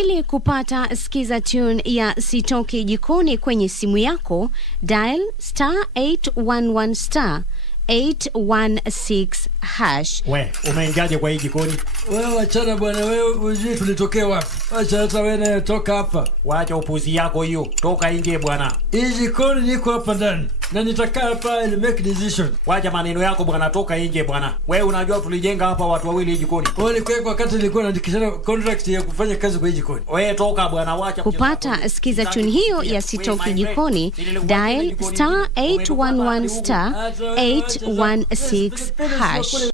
Ili kupata skiza tune ya Sitoki Jikoni kwenye simu yako, dial *811 *816#. We, umeingiaje kwa hii jikoni? Wewe achana bwana, wewe ujui tulitokea wapi. Acha hata wewe toka hapa. Wacha upuzi yako hiyo. Toka nje bwana. Hii jikoni niko hapa ndani. Na nitakaa hapa and make decision. Wacha maneno yako bwana, toka nje bwana. Wewe unajua tulijenga hapa watu wawili hii jikoni. Wewe kwa wakati nilikuwa naandikishana contract ya kufanya kazi kwa hii jikoni. Wewe toka bwana, wacha kupata skiza tune hiyo ya Sitoki Jikoni, dial *811 *816#.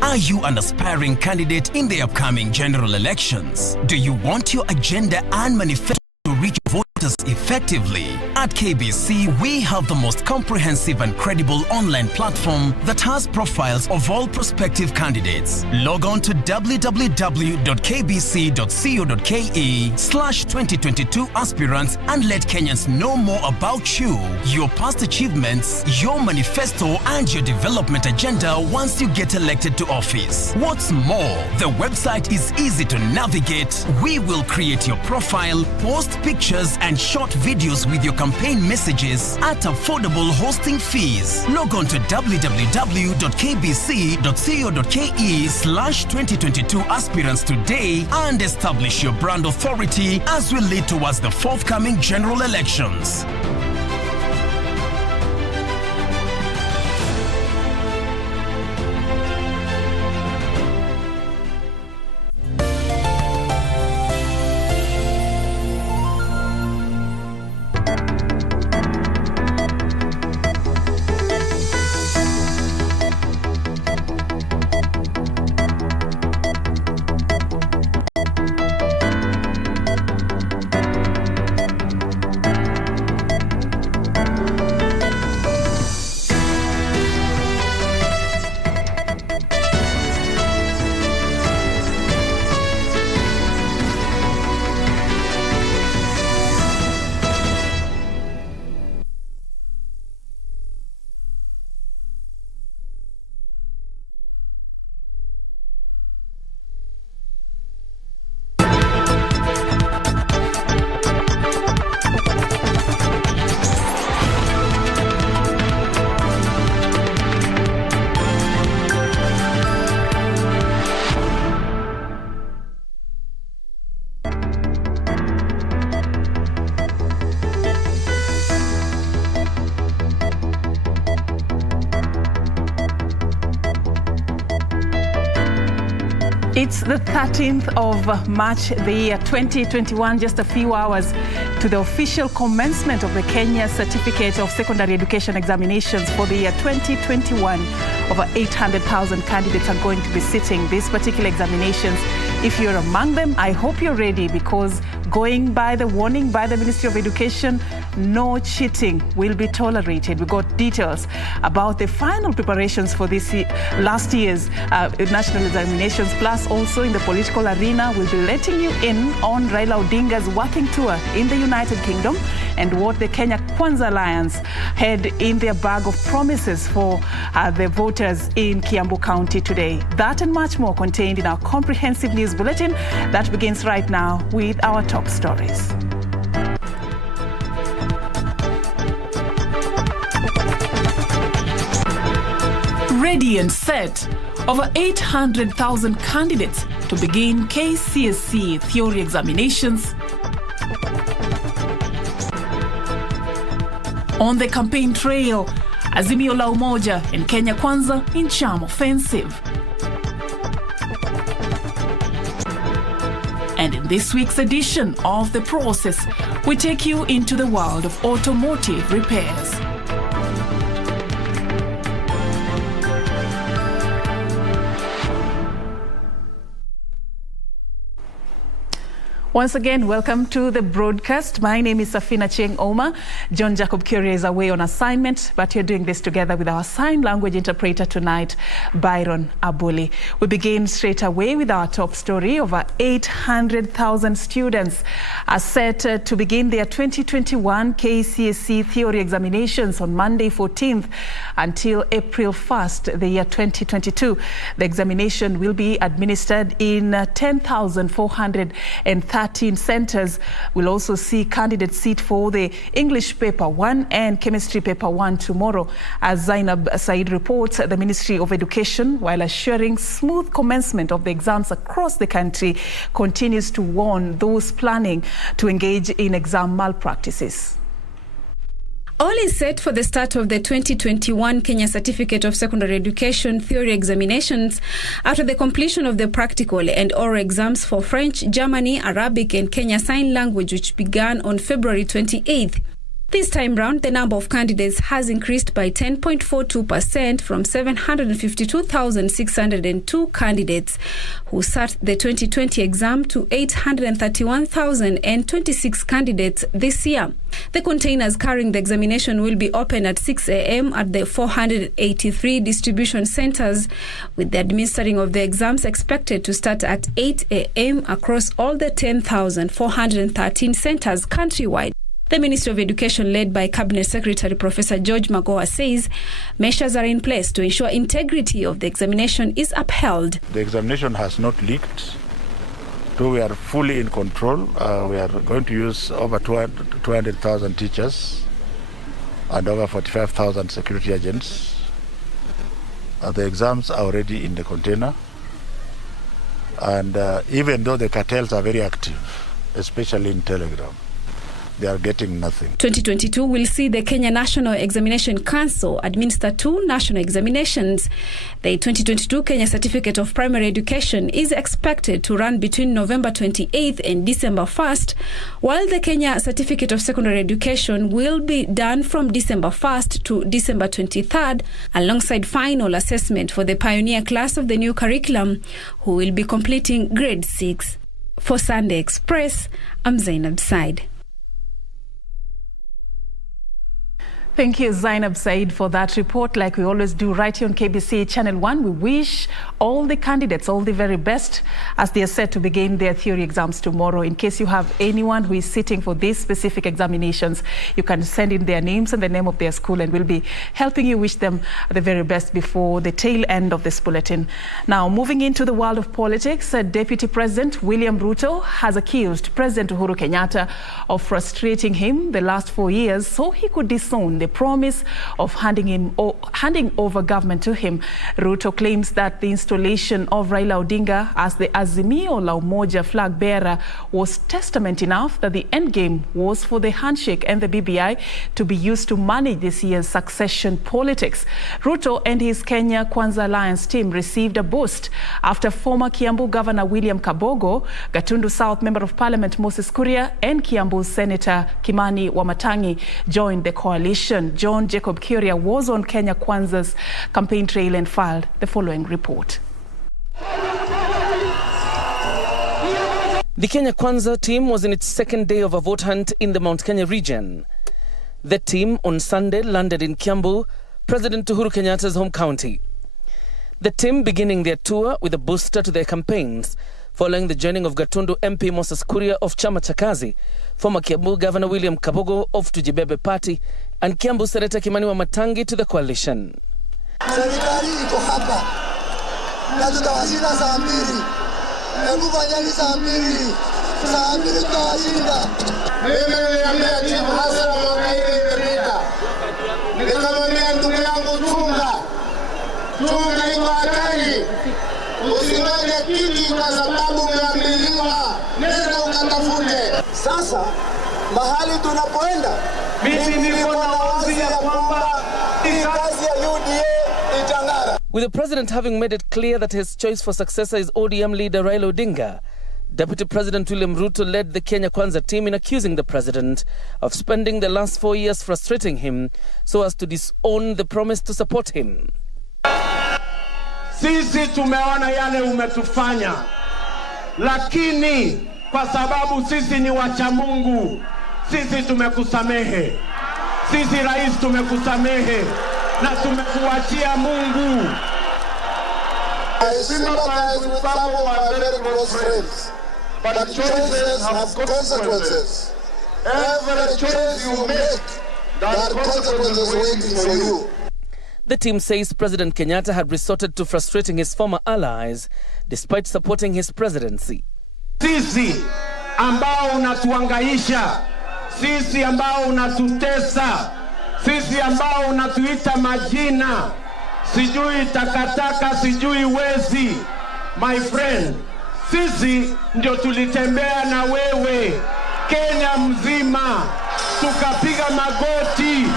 Are you an aspiring candidate in the upcoming general elections? Do you want your agenda and manifesto to reach voters effectively? At KBC, we have the most comprehensive and credible online platform that has profiles of all prospective candidates. Log on to www.kbc.co.ke/2022 aspirants and let Kenyans know more about you, your past achievements, your manifesto, and your development agenda once you get elected to office. What's more, the website is easy to navigate. We will create your profile, post pictures and short videos with your campaign messages at affordable hosting fees. Log on to www.kbc.co.ke/2022 aspirants today and establish your brand authority as we lead towards the forthcoming general elections. It's the 13th of March, the year 2021, just a few hours to the official commencement of the Kenya Certificate of Secondary Education Examinations for the year 2021. Over 800,000 candidates are going to be sitting these particular examinations. If you're among them, I hope you're ready, because going by the warning by the Ministry of Education, no cheating will be tolerated. We got details about the final preparations for this last year's national examinations, plus also in the political arena. We'll be letting you in on Raila Odinga's working tour in the United Kingdom and what the Kenya Kwanza Alliance had in their bag of promises for the voters in Kiambu County today. That and much more contained in our comprehensive news bulletin that begins right now with our top stories. Ready and set, over 800,000 candidates to begin KCSE theory examinations. On the campaign trail, Azimio la Umoja and Kenya Kwanza in charm offensive. And in this week's edition of The Process, we take you into the world of automotive repairs. Once again, welcome to the broadcast. My name is Serfine Achieng. John Jacob Curia is away on assignment, but you're doing this together with our sign language interpreter tonight, Byron Abuli. We begin straight away with our top story. Over 800,000 students are set to begin their 2021 KCSE theory examinations on Monday 14th until April 1st, the year 2022. The examination will be administered in 10,413 centers. Will also see candidates sit for the English paper 1 and chemistry paper 1 tomorrow. As Zainab Said reports, the Ministry of Education, while assuring smooth commencement of the exams across the country, continues to warn those planning to engage in exam malpractices. All is set for the start of the 2021 Kenya Certificate of Secondary Education theory examinations after the completion of the practical and oral exams for French, Germany, Arabic and Kenya Sign Language, which began on February 28th. This time round, the number of candidates has increased by 10.42% from 752,602 candidates who sat the 2020 exam to 831,026 candidates this year. The containers carrying the examination will be open at 6 a.m. at the 483 distribution centers, with the administering of the exams expected to start at 8 a.m. across all the 10,413 centers countrywide. The Ministry of Education, led by Cabinet Secretary Professor George Magoha, says measures are in place to ensure integrity of the examination is upheld. The examination has not leaked, so we are fully in control. We are going to use over 200,000 teachers and over 45,000 security agents. The exams are already in the container, and even though the cartels are very active, especially in Telegram, they are getting nothing. 2022 will see the Kenya National Examination Council administer 2 national examinations. The 2022 Kenya Certificate of Primary Education is expected to run between November 28th and December 1st, while the Kenya Certificate of Secondary Education will be done from December 1st to December 23rd, alongside final assessment for the pioneer class of the new curriculum, who will be completing grade 6. For Sunday Express, I'm Zainab Said. Thank you, Zainab Said, for that report. Like we always do right here on KBC Channel 1, we wish all the candidates all the very best as they are set to begin their theory exams tomorrow. In case you have anyone who is sitting for these specific examinations, you can send in their names and the name of their school, and we'll be helping you wish them the very best before the tail end of this bulletin. Now, moving into the world of politics, Deputy President William Ruto has accused President Uhuru Kenyatta of frustrating him the last 4 years so he could disown the promise of handing over government to him. Ruto claims that the installation of Raila Odinga as the Azimio la Umoja flag bearer was testament enough that the endgame was for the handshake and the BBI to be used to manage this year's succession politics. Ruto and his Kenya Kwanza Alliance team received a boost after former Kiambu Governor William Kabogo, Gatundu South Member of Parliament Moses Kuria, and Kiambu Senator Kimani Wamatangi joined the coalition. John Jacob Curia was on Kenya Kwanza's campaign trail and filed the following report. The Kenya Kwanza team was in its second day of a vote hunt in the Mount Kenya region. The team on Sunday landed in Kiambu, President Uhuru Kenyatta's home county. The team beginning their tour with a booster to their campaigns following the joining of Gatundu MP Moses Kuria of Chama cha Kazi, former Kiambu Governor William Kabogo of Tujibebe Party, and Kiambu Senator Kimani Wamatangi to the coalition. Serikali iko hapa na tutawashinda saa 2. Hebu fanyeni saa 2. Saa 2 tutawashinda. Mimi niliambia Chief Hassan mwaka hili imepita. Nikamwambia ndugu yangu chunga iko hatari. Usimame kiti kwa sababu umeambiliwa. Nenda ukatafute. Sasa mahali tunapoenda, mimi niko na wazi ya kwamba kazi ya UDA itang'ara. With the president having made it clear that his choice for successor is ODM leader Raila Odinga, Deputy President William Ruto led the Kenya Kwanza team in accusing the president of spending the last 4 years frustrating him so as to disown the promise to support him. Sisi tumeona yale umetufanya, lakini kwa sababu sisi ni wacha Mungu. Sisi tumekusamehe. Sisi rais tumekusamehe na tumekuachia Mungu. I sympathize with some of my very close friends, but choices have consequences. Every choice you make, there are consequences waiting for you. The team says President Kenyatta had resorted to frustrating his former allies despite supporting his presidency. Sisi ambao unatuangaisha, sisi ambao unatutesa, sisi ambao unatuita majina, sijui takataka, sijui wezi. My friend, sisi ndio tulitembea na wewe Kenya mzima, tukapiga magoti.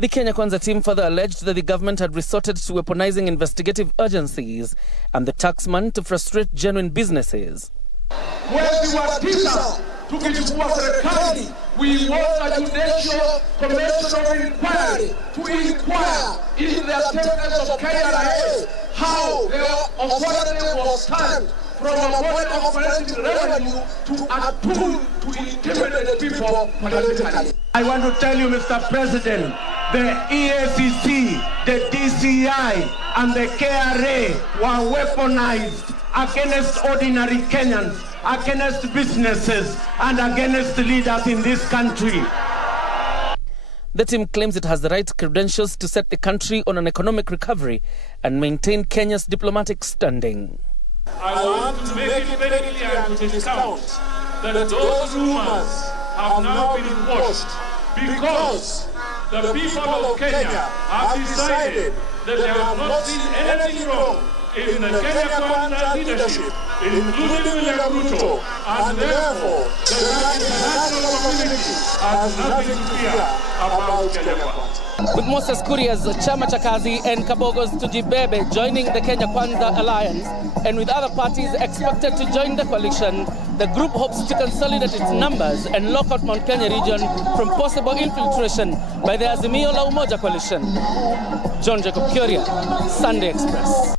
The Kenya Kwanza team further alleged that the government had resorted to weaponizing investigative agencies and the taxman to frustrate genuine businesses. Mwezi wa 9 tukichukua serikali, we want a judicial commission of inquiry to inquire into the activities of KRA, how their authority was turned from a body of collecting revenue to a tool to intimidate people politically. I want to tell you, Mr. President, the EACC, the DCI, and the KRA were weaponized against ordinary Kenyans, against businesses, and against leaders in this country. The team claims it has the right credentials to set the country on an economic recovery and maintain Kenya's diplomatic standing. I want to make it very clear and to discount that those rumors have now been quashed because the people of Kenya have decided that they have not seen anything wrong in the Kenya Kwanza leadership, including William Ruto, and therefore the international community has nothing to fear about Kenya Kwanza. With Moses Kuria's Chama cha Kazi and Kabogo's Tujibebe joining the Kenya Kwanza alliance, and with other parties expected to join the coalition, the group hopes to consolidate its numbers and lock out Mount Kenya region from possible infiltration by the Azimio la Umoja coalition. John Jacob Kuria, Sunday Express.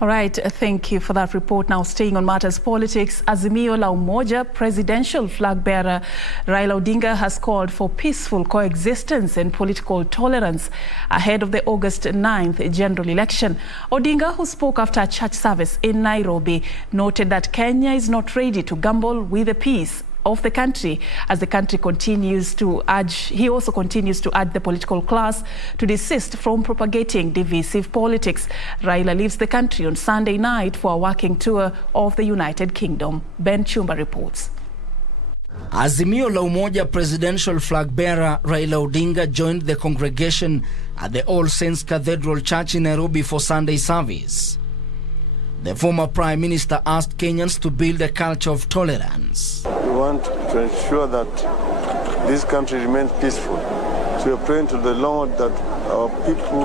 All right, thank you for that report. Now, staying on matters politics, Azimio la Umoja presidential flag bearer Raila Odinga has called for peaceful coexistence and political tolerance ahead of the August 9th general election. Odinga, who spoke after a church service in Nairobi, noted that Kenya is not ready to gamble with the peace of the country as the country continues to he also continues to urge the political class to desist from propagating divisive politics. Raila leaves the country on Sunday night for a working tour of the United Kingdom. Ben Chumba reports. Azimio la Umoja presidential flag bearer Raila Odinga joined the congregation at the All Saints Cathedral Church in Nairobi for Sunday service. The former Prime Minister asked Kenyans to build a culture of tolerance. We want to ensure that this country remains peaceful. So we are praying to the Lord that our people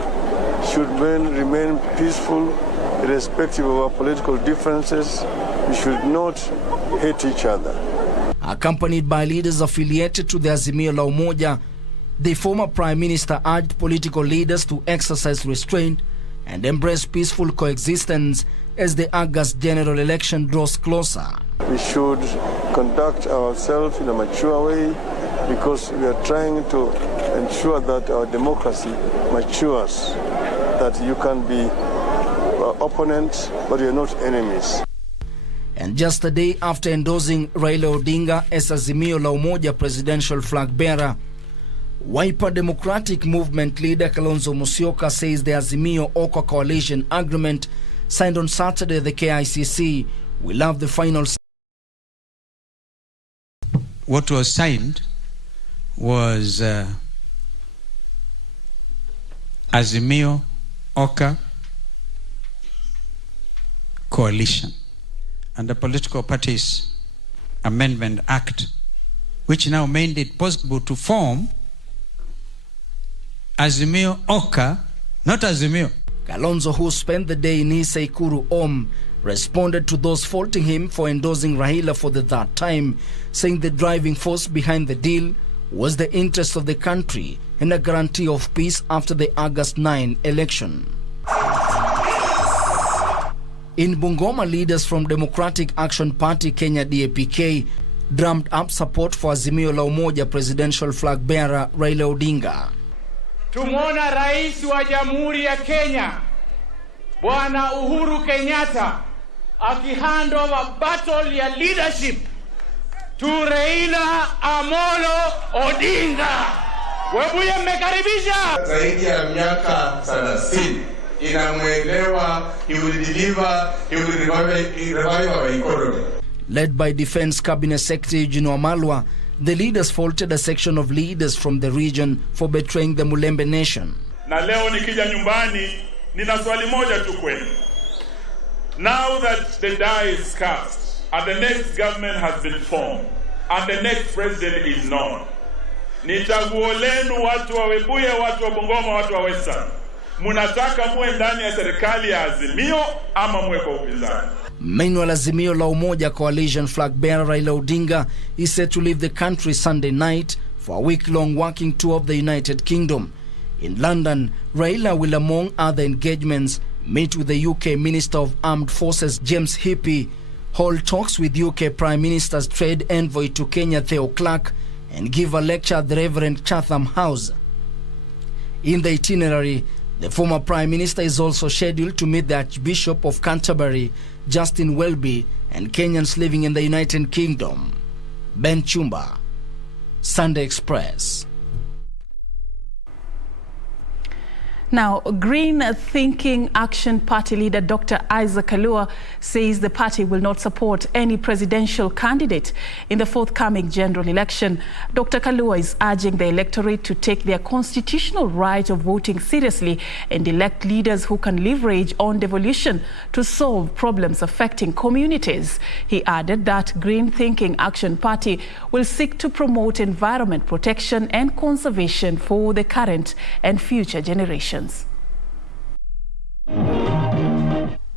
should remain peaceful, irrespective of our political differences. We should not hate each other. Accompanied by leaders affiliated to the Azimio la Umoja, the former Prime Minister urged political leaders to exercise restraint and embrace peaceful coexistence as the August general election draws closer. We should conduct ourselves in a mature way because we are trying to ensure that our democracy matures, that you can be opponents but you're not enemies. And just a day after endorsing Raila Odinga as Azimio la Umoja presidential flag bearer, Wiper Democratic Movement leader Kalonzo Musyoka says the Azimio Oka coalition agreement signed on Saturday at the KICC will have the final. What was signed was Azimio Oka coalition and the Political Parties Amendment Act, which now made it possible to form Azimio Oka, not Azimio. Kalonzo, who spent the day in Ikuru Om, responded to those faulting him for endorsing Raila for the third time, saying the driving force behind the deal was the interest of the country and a guarantee of peace after the August 9 election. In Bungoma, leaders from Democratic Action Party Kenya DAPK drummed up support for Azimio la Umoja presidential flag bearer Raila Odinga. Tumona Rais wa Jamhuri ya Kenya Bwana Uhuru Kenyatta akihand over battle ya leadership to Raila Amolo Odinga. Webuye mmekaribisha. Zaidi ya miaka 30 inamwelewa, he will deliver, he will revive our economy. Led by Defense Cabinet Secretary Eugene Wamalwa, the leaders faulted a section of leaders from the region for betraying the Mulembe nation. Na leo nikija nyumbani nina swali moja tu kwenu. Now that the die is cast and the next government has been formed and the next president is known, ni chaguo lenu watu wa Webuye, watu wa Bungoma, watu wa Western. Munataka muwe ndani ya serikali ya Azimio ama muwe kwa upinzani? Meanwhile, Azimio la Umoja coalition flag bearer Raila Odinga is set to leave the country Sunday night for a week-long working tour of the United Kingdom. In London, Raila will, among other engagements, meet with the UK Minister of Armed Forces James Hippie, hold talks with UK Prime Minister's trade envoy to Kenya Theo Clark, and give a lecture at the Reverend Chatham House. In the itinerary, the former Prime Minister is also scheduled to meet the Archbishop of Canterbury, Justin Welby, and Kenyans living in the United Kingdom. Ben Chumba, Sunday Express. Now, Green Thinking Action Party leader Dr. Isaac Kalua says the party will not support any presidential candidate in the forthcoming general election. Dr. Kalua is urging the electorate to take their constitutional right of voting seriously and elect leaders who can leverage on devolution to solve problems affecting communities. He added that Green Thinking Action Party will seek to promote environment protection and conservation for the current and future generations.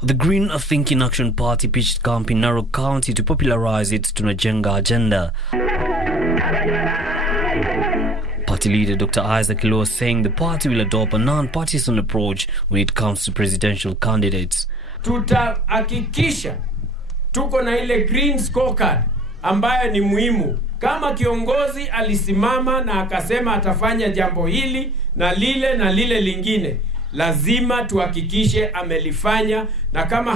The Green Thinking Action Party pitched camp in Narok County to popularize its Tunajenga agenda. Party leader Dr. Isaac Kalua saying the party will adopt a non-partisan approach when it comes to presidential candidates. Tutahakikisha tuko na ile green scorecard ambayo ni muhimu. Kama kiongozi alisimama na akasema atafanya jambo hili na lile lingine, lazima tuhakikishe amelifanya, na kama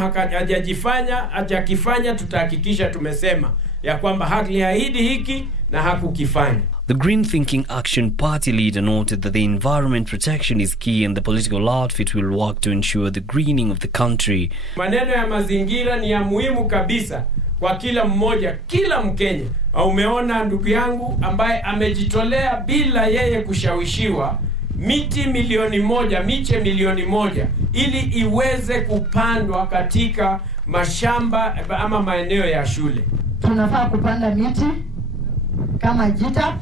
hajakifanya tutahakikisha tumesema ya kwamba haliahidi hiki na hakukifanya. The Green Thinking Action Party leader noted that the environment protection is key and the political outfit will work to ensure the greening of the country. Maneno ya mazingira ni ya muhimu kabisa kwa kila mmoja, kila Mkenya. Umeona ndugu yangu ambaye amejitolea bila yeye kushawishiwa miti milioni 1, miche milioni 1 ili iweze kupandwa katika mashamba ama maeneo ya shule. Tunafaa kupanda miti kama JITAP,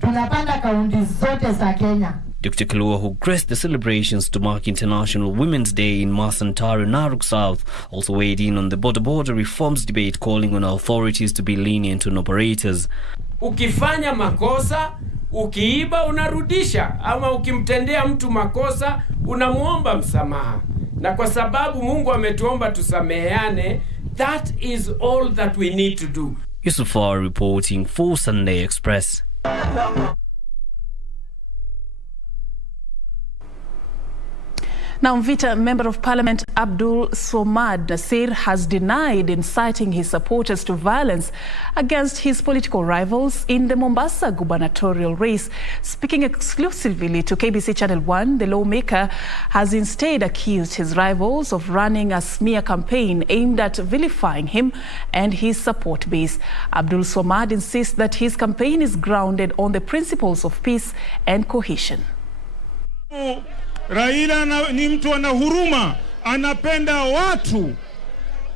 tunapanda kaunti zote za Kenya. Dr. Kalua, who graced the celebrations to mark International Women's Day in Masantara, Narok South, also weighed in on the border reforms debate, calling on authorities to be lenient on operators. Ukifanya makosa, ukiiba unarudisha, ama ukimtendea mtu makosa unamuomba msamaha. Na kwa sababu Mungu ametuomba tusameheane, that is all that we need to do. Yusufar reporting for Sunday Express. Now, Mvita Member of Parliament Abdul Swamad Nasir has denied inciting his supporters to violence against his political rivals in the Mombasa gubernatorial race. Speaking exclusively to KBC Channel 1, the lawmaker has instead accused his rivals of running a smear campaign aimed at vilifying him and his support base. Abdul Swamad insists that his campaign is grounded on the principles of peace and cohesion. Raila ni mtu ana huruma, anapenda watu,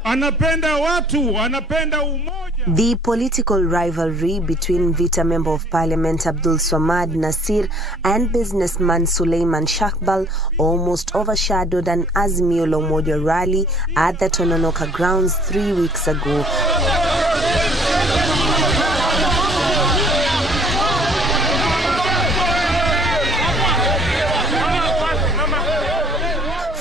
anapenda umoja. The political rivalry between Mvita Member of Parliament Abdul Swamad Nasir and businessman Suleiman Shakbal almost overshadowed an Azimio la Umoja rally at the Tononoka grounds 3 weeks ago.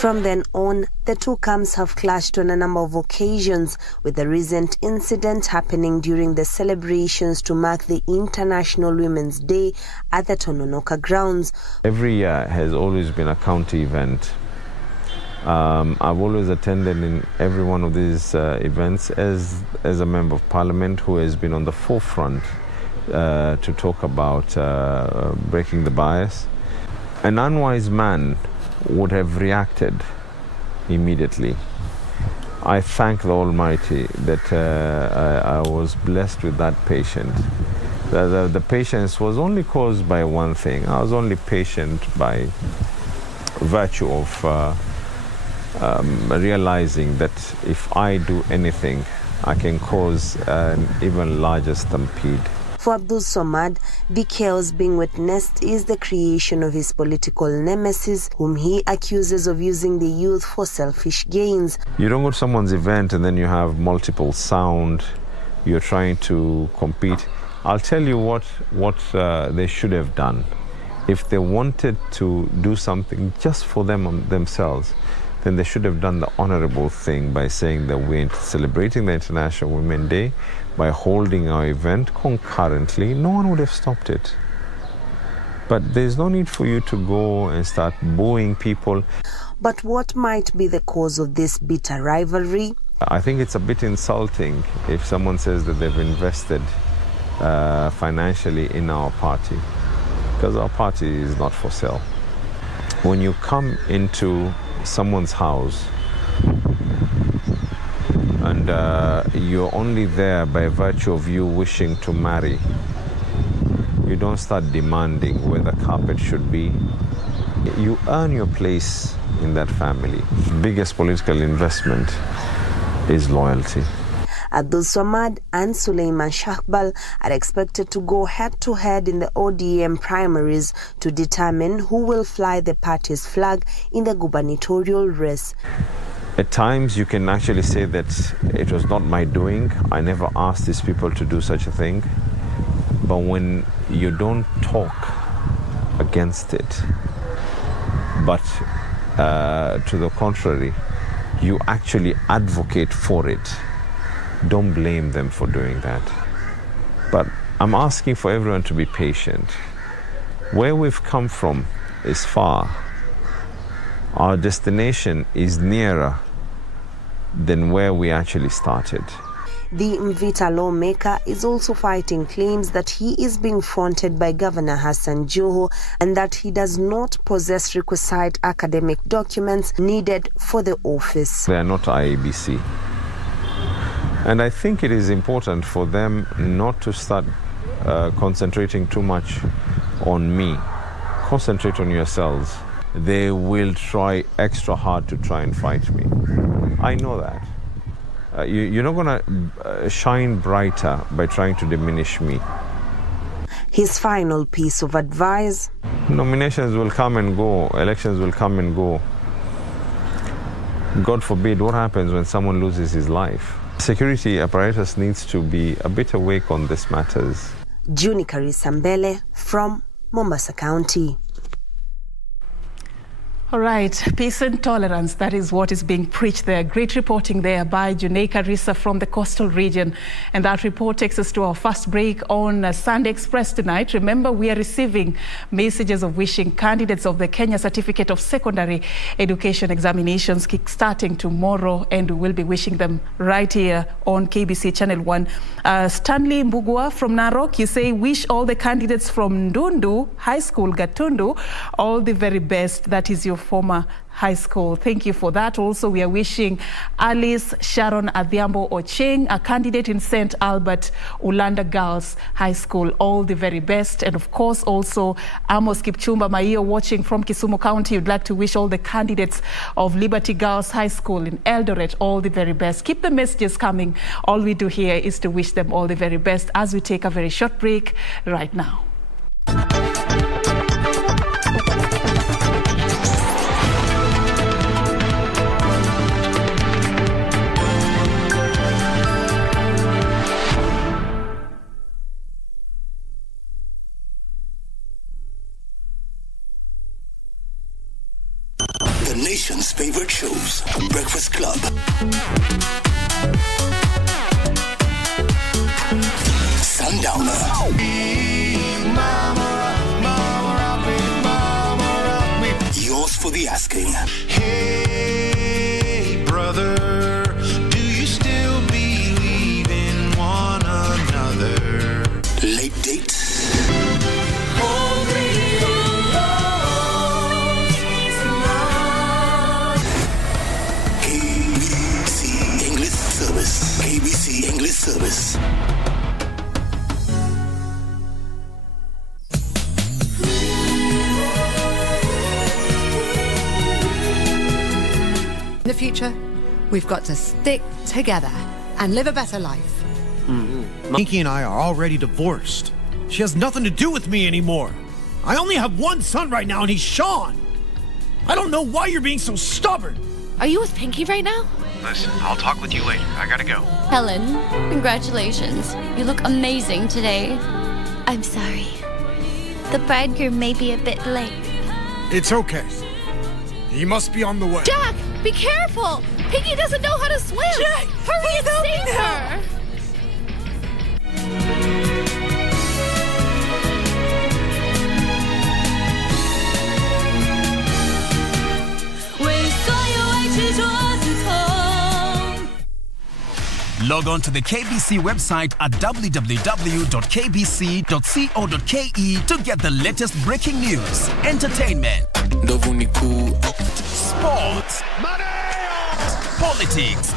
From then on, the two camps have clashed on a number of occasions, with the recent incident happening during the celebrations to mark the International Women's Day at the Tononoka grounds. Every year has always been a county event. I've always attended in every one of these events as a member of parliament who has been on the forefront to talk about breaking the bias. An unwise man would have reacted immediately. I thank the Almighty that I was blessed with that patience. The patience was only caused by one thing. I was only patient by virtue of realizing that if I do anything, I can cause an even larger stampede. For Abdul Swamad, the chaos being witnessed is the creation of his political nemesis, whom he accuses of using the youth for selfish gains. You don't go to someone's event and then you have multiple sound, you're trying to compete. I'll tell you what they should have done. If they wanted to do something just for themselves, then they should have done the honorable thing by saying that we're celebrating the International Women's Day by holding our event concurrently. No one would have stopped it. But there's no need for you to go and start booing people. But what might be the cause of this bitter rivalry? I think it's a bit insulting if someone says that they've invested financially in our party, because our party is not for sale. When you come into someone's house and you're only there by virtue of you wishing to marry, you don't start demanding where the carpet should be. You earn your place in that family. Biggest political investment is loyalty. Abdul Swamad and Suleiman Shahbal are expected to go head-to-head in the ODM primaries to determine who will fly the party's flag in the gubernatorial race. At times you can actually say that it was not my doing. I never asked these people to do such a thing. But when you don't talk against it, but to the contrary, you actually advocate for it, don't blame them for doing that. But I'm asking for everyone to be patient. Where we've come from is far. Our destination is nearer than where we actually started. The Mvita lawmaker is also fighting claims that he is being fronted by Governor Hassan Joho and that he does not possess requisite academic documents needed for the office. They are not IABC. And I think it is important for them not to start concentrating too much on me. Concentrate on yourselves. They will try extra hard to try and fight me. I know that. You're not going to shine brighter by trying to diminish me. His final piece of advice: nominations will come and go, elections will come and go. God forbid, what happens when someone loses his life? Security apparatus needs to be a bit awake on these matters. Juni Karisa Mbele from Mombasa County. All right, peace and tolerance, that is what is being preached there. Great reporting there by Junaika Risa from the coastal region. And that report takes us to our first break on Sunday Express tonight. Remember, we are receiving messages of wishing candidates of the Kenya Certificate of Secondary Education Examinations kick-starting tomorrow, and we will be wishing them right here on KBC Channel 1. Stanley Mbugua from Narok, you say, wish all the candidates from Ndundu High School, Gatundu, all the very best. That is your former high school. Thank you for that. Also, we are wishing Alice Sharon Adhiambo Achieng, a candidate in St. Albert Ulanda Girls High School, all the very best. And of course, also Amos Kipchumba Maio watching from Kisumu County. You'd like to wish all the candidates of Liberty Girls High School in Eldoret all the very best. Keep the messages coming. All we do here is to wish them all the very best as we take a very short break right now. Nation's favorite favorite shows. Breakfast Club. Sundowner. Yours for the asking. Hey, brother, do you still believe in one another? Late date. KBC English Service. KBC English Service. In the future, we've got to stick together and live a better life. Minky and I are already divorced. She has nothing to do with me anymore. I only have one son right now, and he's Sean. I don't know why you're being so stubborn. Are you with Pinky right now? Listen, I'll talk with you later. I gotta go. Helen, congratulations. You look amazing today. I'm sorry. The bridegroom may be a bit late. It's okay. He must be on the way. Jack, be careful! Pinky doesn't know how to swim! Jack, hurry and save her! Log on to the KBC website at www.kbc.co.ke to get the latest breaking news, entertainment, sports, politics,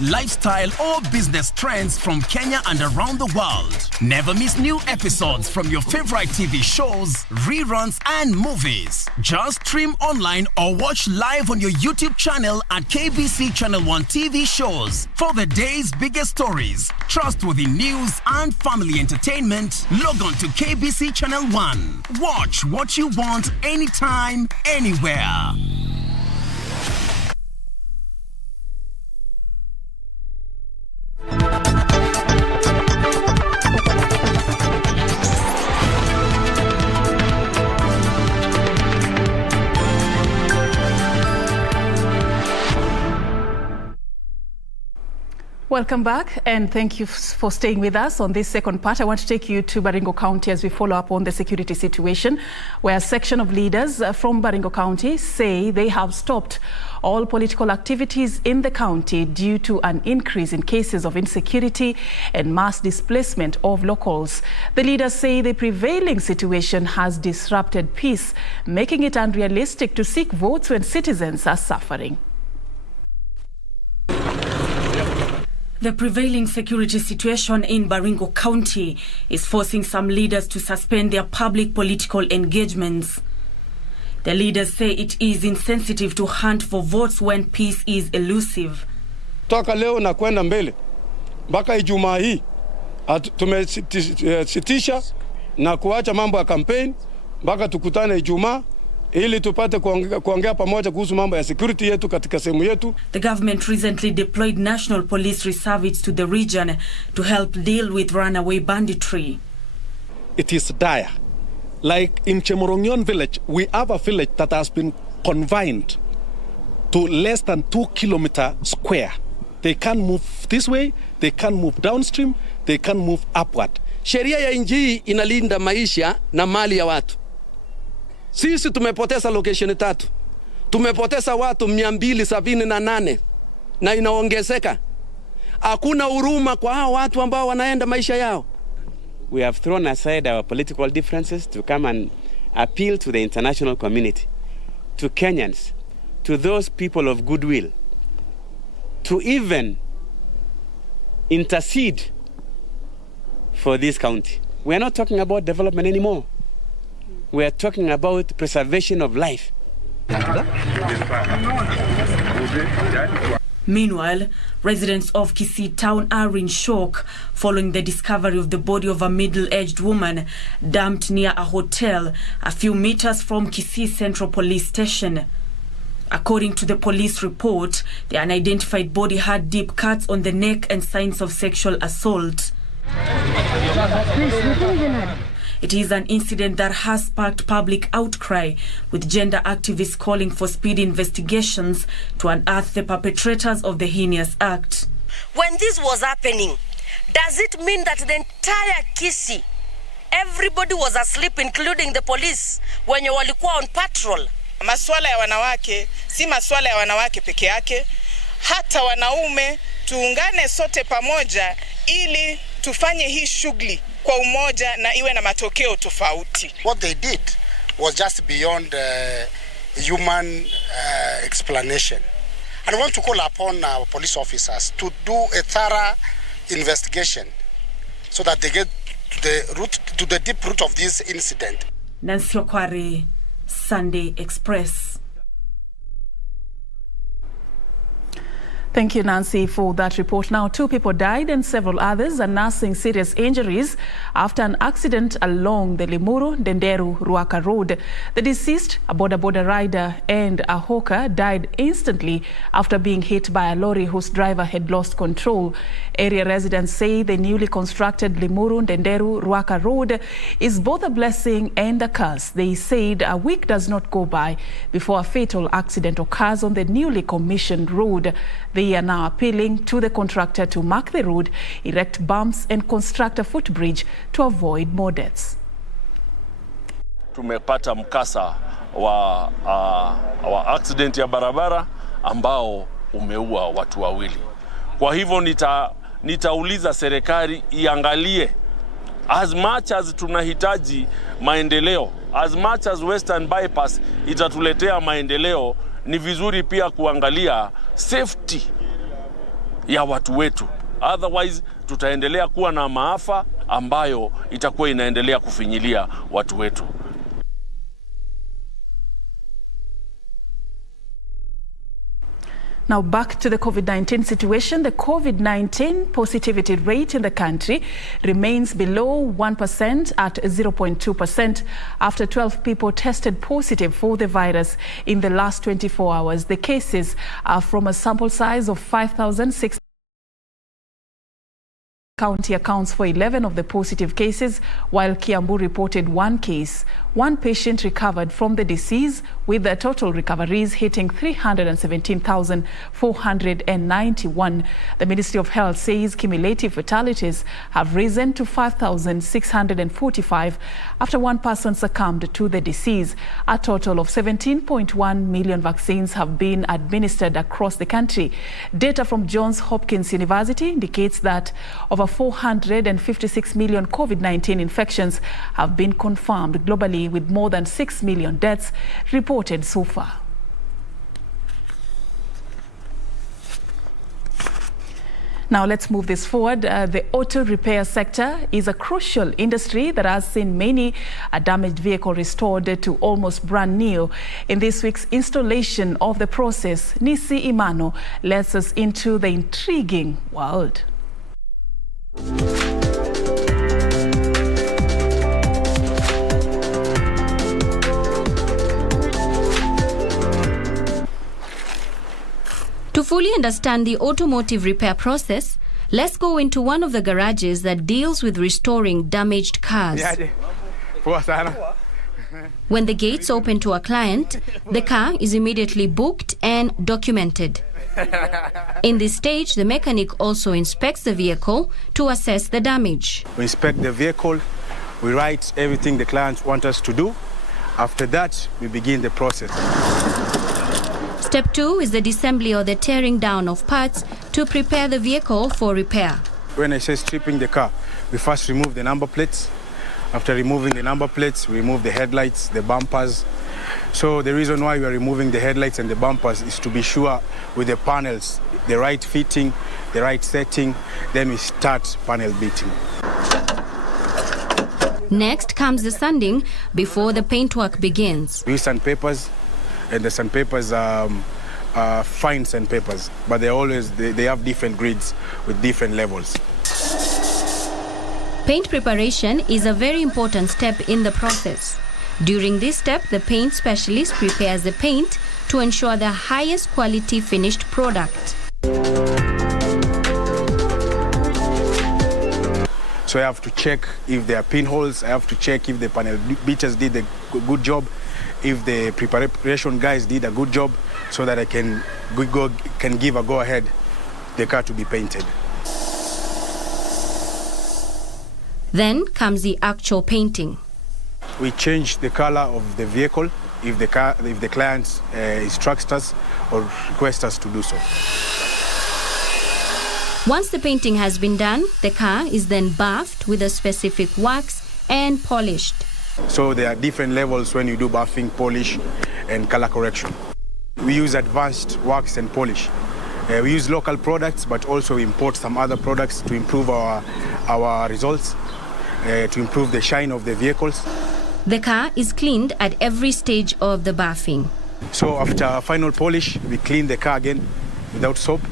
lifestyle or business trends from Kenya and around the world. Never miss new episodes from your favorite TV shows, reruns and movies. Just stream online or watch live on your YouTube channel at KBC Channel 1 TV shows. For the day's biggest stories, trustworthy news and family entertainment, log on to KBC Channel 1. Watch what you want anytime, anywhere. Welcome back, and thank you for staying with us on this second part. I want to take you to Baringo County as we follow up on the security situation, where a section of leaders from Baringo County say they have stopped all political activities in the county due to an increase in cases of insecurity and mass displacement of locals. The leaders say the prevailing situation has disrupted peace, making it unrealistic to seek votes when citizens are suffering. The prevailing security situation in Baringo County is forcing some leaders to suspend their public political engagements. The leaders say it is insensitive to hunt for votes when peace is elusive. Toka leo na kwenda mbele mpaka Ijumaa hii tumesitisha na kuacha mambo ya campaign mpaka tukutane Ijumaa ili tupate kuongea pamoja kuhusu mambo ya security yetu katika sehemu yetu. The government recently deployed National Police Reservists to the region to help deal with runaway banditry. It is dire. Like in Chemorongion village, we have a village that has been confined to less than 2 kilometers square. They can't move this way, they can't move downstream, they can't move upward. Sheria ya nchi inalinda maisha na mali ya watu. Sisi tumepoteza location 3. Tumepoteza watu 278 na inaongezeka. Hakuna huruma kwa hao watu ambao wanaenda maisha yao. We have thrown aside our political differences to come and appeal to the international community, to Kenyans, to those people of goodwill, to even intercede for this county. We are not talking about development anymore. We are talking about preservation of life. Meanwhile, residents of Kisii town are in shock following the discovery of the body of a middle-aged woman dumped near a hotel a few meters from Kisii Central Police Station. According to the police report, the unidentified body had deep cuts on the neck and signs of sexual assault. It is an incident that has sparked public outcry, with gender activists calling for speedy investigations to unearth the perpetrators of the heinous act. When this was happening, does it mean that the entire Kisii, everybody was asleep, including the police, when you walikuwa on patrol? Masuala ya wanawake si masuala ya wanawake peke yake, hata wanaume tuungane sote pamoja ili tufanye hii shughuli kwa umoja na iwe na matokeo tofauti. What they did was just beyond human explanation. And I want to call upon our police officers to do a thorough investigation so that they get to the deep root of this incident. Nancy Okwari, Sunday Express. Thank you, Nancy, for that report. Now, 2 people died and several others are nursing serious injuries after an accident along the Limuru-Ndenderu-Ruaka Road. The deceased, a boda rider and a hawker, died instantly after being hit by a lorry whose driver had lost control. Area residents say the newly constructed Limuru-Ndenderu-Ruaka Road is both a blessing and a curse. They said a week does not go by before a fatal accident occurs on the newly commissioned road. They are now appealing to the contractor to mark the road, erect bumps and construct a footbridge to avoid more deaths. Tumepata mkasa wa accident ya barabara ambao umeua watu wawili. Kwa hivyo nitauliza serikali iangalie, as much as tunahitaji maendeleo, as much as Western Bypass itatuletea maendeleo, ni vizuri pia kuangalia safety ya watu wetu. Otherwise tutaendelea kuwa na maafa ambayo itakuwa inaendelea kufinyilia watu wetu. Now back to the COVID-19 situation. The COVID-19 positivity rate in the country remains below 1% at 0.2% after 12 people tested positive for the virus in the last 24 hours. The cases are from a sample size of 5,600. County accounts for 11 of the positive cases, while Kiambu reported 1 case. 1 patient recovered from the disease, with the total recoveries hitting 317,491. The Ministry of Health says cumulative fatalities have risen to 5,645 after 1 person succumbed to the disease. A total of 17.1 million vaccines have been administered across the country. Data from Johns Hopkins University indicates that over 456 million COVID-19 infections have been confirmed globally, with more than 6 million deaths reported so far. Now let's move this forward. The auto repair sector is a crucial industry that has seen many a damaged vehicle restored to almost brand new. In this week's installation of the process, Nisi Imano lets us into the intriguing world. To fully understand the automotive repair process, let's go into one of the garages that deals with restoring damaged cars. When the gates open to a client, the car is immediately booked and documented. In this stage, the mechanic also inspects the vehicle to assess the damage. We inspect the vehicle, we write everything the client wants us to do. After that, we begin the process. Step 2 is the disassembly or the tearing down of parts to prepare the vehicle for repair. When I say stripping the car, we first remove the number plates. After removing the number plates, we remove the headlights, the bumpers. So the reason why we are removing the headlights and the bumpers is to be sure with the panels, the right fitting, the right setting, then we start panel beating. Next comes the sanding before the paintwork begins. We use sandpapers, and the sandpapers are fine sandpapers, but they have different grades with different levels. Paint preparation is a very important step in the process. During this step, the paint specialist prepares the paint to ensure the highest quality finished product. So I have to check if there are pinholes. I have to check if the panel beaters did a good job, if the preparation guys did a good job, so that I can give a go-ahead the car to be painted. Then comes the actual painting. We change the color of the vehicle if the client instructs us or requests us to do so. Once the painting has been done, the car is then buffed with a specific wax and polished. So there are different levels when you do buffing, polish, and color correction. We use advanced wax and polish. We use local products, but also we import some other products to improve our results, to improve the shine of the vehicles. The car is cleaned at every stage of the buffing. So after final polish, we clean the car again without soap.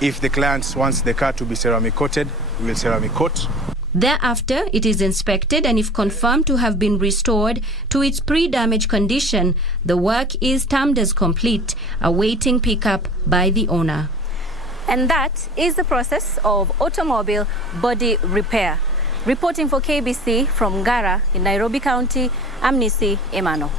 If the client wants the car to be ceramic coated, we will ceramic coat. Thereafter, it is inspected, and if confirmed to have been restored to its pre-damage condition, the work is termed as complete, awaiting pickup by the owner. And that is the process of automobile body repair. Reporting for KBC from Ngara in Nairobi County, I'm Nisi Emano.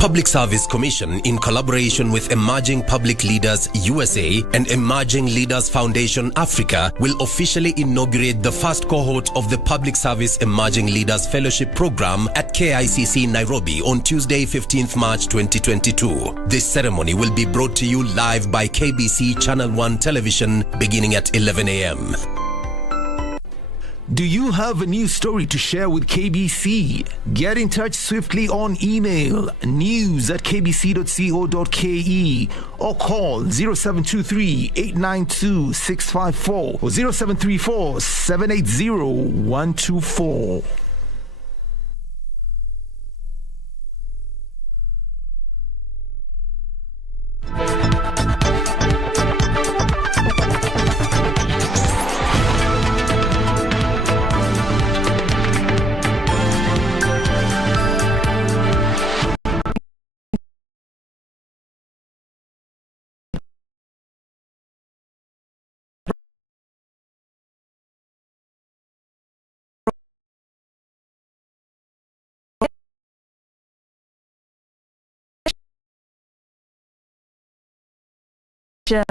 Public Service Commission, in collaboration with Emerging Public Leaders USA and Emerging Leaders Foundation Africa, will officially inaugurate the first cohort of the Public Service Emerging Leaders Fellowship Program at KICC Nairobi on Tuesday, 15th March 2022. This ceremony will be brought to you live by KBC Channel 1 Television beginning at 11 a.m. Do you have a news story to share with KBC? Get in touch swiftly on email news@kbc.co.ke or call 0723 892 654 or 0734 780 124.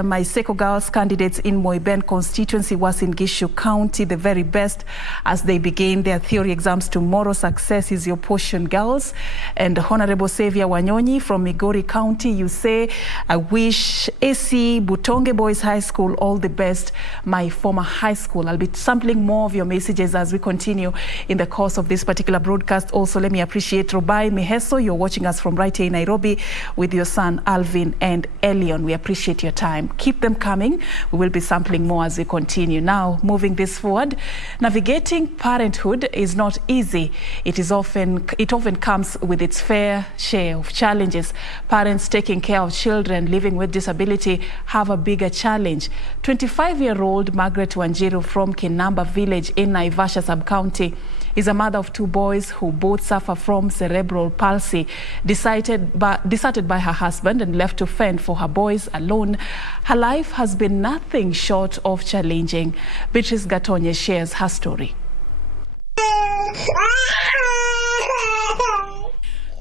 My Seko Girls candidates in Moiben constituency was in Gishu County, the very best as they begin their theory exams tomorrow. Success is your portion, girls. And Honorable Xavier Wanyonyi from Migori County, you say, I wish AC Butonge Boys High School all the best, my former high school. I'll be sampling more of your messages as we continue in the course of this particular broadcast. Also, let me appreciate Robai Miheso. You're watching us from right here in Nairobi with your son Alvin and Elion. We appreciate your time. Keep them coming. We will be sampling more as we continue. Now, moving this forward, navigating parenthood is not easy. It often comes with its fair share of challenges. Parents taking care of children living with disability have a bigger challenge. 25-year-old Margaret Wanjiru from Kinamba village in Naivasha sub-county is a mother of two boys who both suffer from cerebral palsy. Deserted by her husband and left to fend for her boys alone, her life has been nothing short of challenging. Beatrice Gatonye shares her story.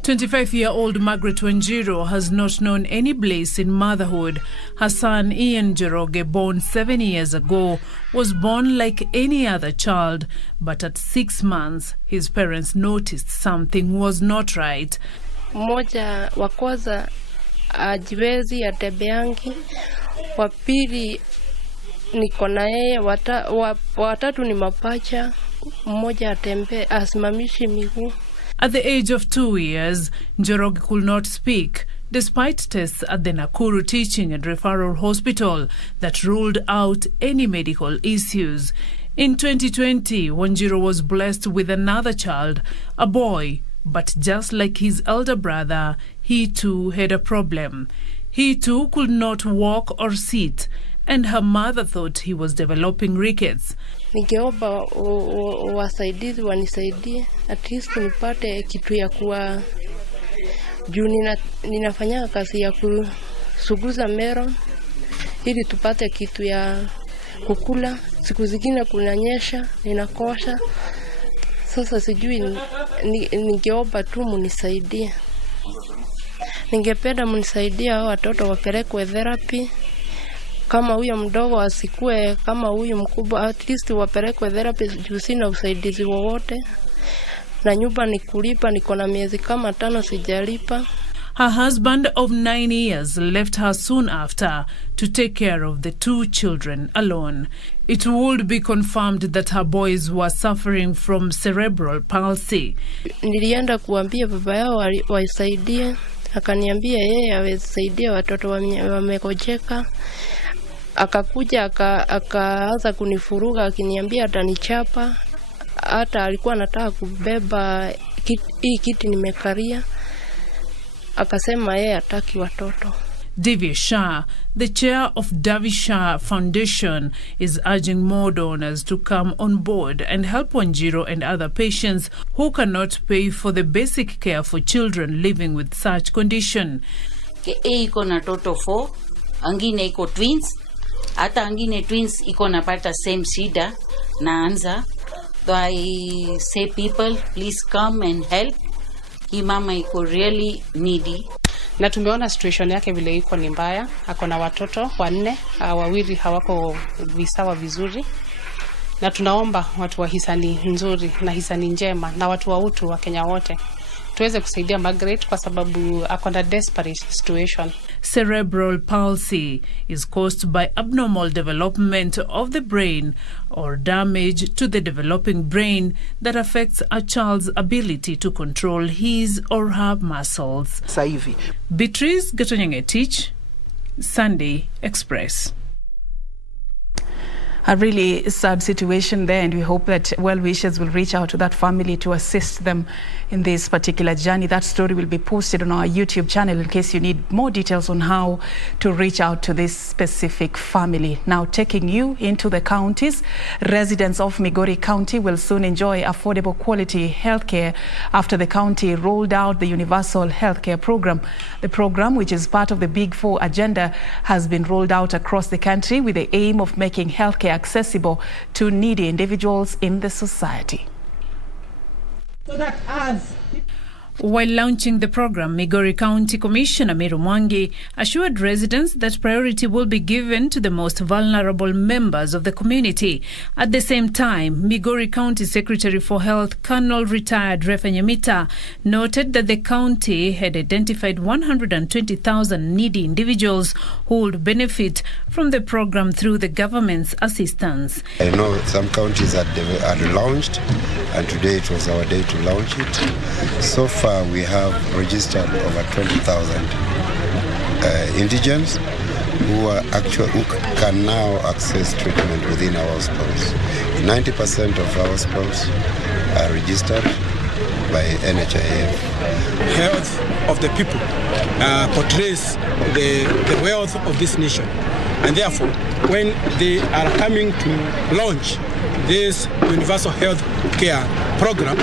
25-year-old Margaret Wanjiru has not known any bliss in motherhood. Her son Ian Njoroge, born 7 years ago, was born like any other child. But at 6 months, his parents noticed something was not right. Mmoja wa kwanza ajiwezi atembeangi, wa pili niko na yeye, watatu ni mapacha, mmoja atembe asimamishi miguu. At the age of 2 years, Njoroge could not speak, despite tests at the Nakuru Teaching and Referral Hospital that ruled out any medical issues. In 2020, Wanjiru was blessed with another child, a boy, but just like his elder brother, he too had a problem. He too could not walk or sit, and her mother thought he was developing rickets. Ningeomba wasaidizi wanisaidie at least nipate kitu ya kuwa juu ninafanya kazi ya kusuguza mero ili tupate kitu ya kukula. Siku zingine kunanyesha, ninakosha. Sasa sijui, ningeomba tu munisaidie. Ningependa munisaidie hao watoto wapelekwe therapy. Kama huyo mdogo asikue kama huyo mkubwa, at least wapelekwe therapy juu sina usaidizi wowote. Na nyumba ni kulipa, niko na miezi kama 5 sijalipa. Her husband of 9 years left her soon after to take care of the 2 children alone. It would be confirmed that her boys were suffering from cerebral palsy. Nilienda kuambia baba yao waisaidie, akaniambia yeye awesaidia watoto wamekojeka. Akakuja akaanza kunifuruga akiniambia atanichapa. Hata alikuwa anataka kubeba hii kiti nimekaria. Akasema yeye hataki watoto. Divya Shah, the chair of Davi Shah Foundation, is urging more donors to come on board and help Wanjiru and other patients who cannot pay for the basic care for children living with such condition. Iko na toto 4, angine iko twins, hata angine twins iko napata same shida naanza. So I say people, please come and help. Hii mama iko really needy. Na tumeona situation yake vile iko ni mbaya. Ako na watoto 4, wawili hawako visawa vizuri. Na tunaomba watu wa hisani nzuri na hisani njema na watu wa utu wa Kenya wote tuweze kusaidia Margaret kwa sababu ako na desperate situation. Cerebral palsy is caused by abnormal development of the brain or damage to the developing brain that affects a child's ability to control his or her muscles. Beatrice Gatonyangetich, Sunday Express. A really sad situation there, and we hope that well-wishers will reach out to that family to assist them in this particular journey. That story will be posted on our YouTube channel in case you need more details on how to reach out to this specific family. Now, taking you into the counties, residents of Migori County will soon enjoy affordable quality healthcare after the county rolled out the Universal Healthcare Program. The program, which is part of the Big Four agenda, has been rolled out across the country with the aim of making healthcare accessible to needy individuals in the society. So that while launching the program, Migori County Commissioner Meru Mwangi assured residents that priority will be given to the most vulnerable members of the community. At the same time, Migori County Secretary for Health, Colonel Retired Refa Nyamita, noted that the county had identified 120,000 needy individuals who would benefit from the program through the government's assistance. I know some counties had launched, and today it was our day to launch it. So far, we have registered over 20,000 indigents who can now access treatment within our hospitals. 90% of our hospitals are registered by NHIF. Health of the people portrays the wealth of this nation, and therefore when they are coming to launch this universal health care program,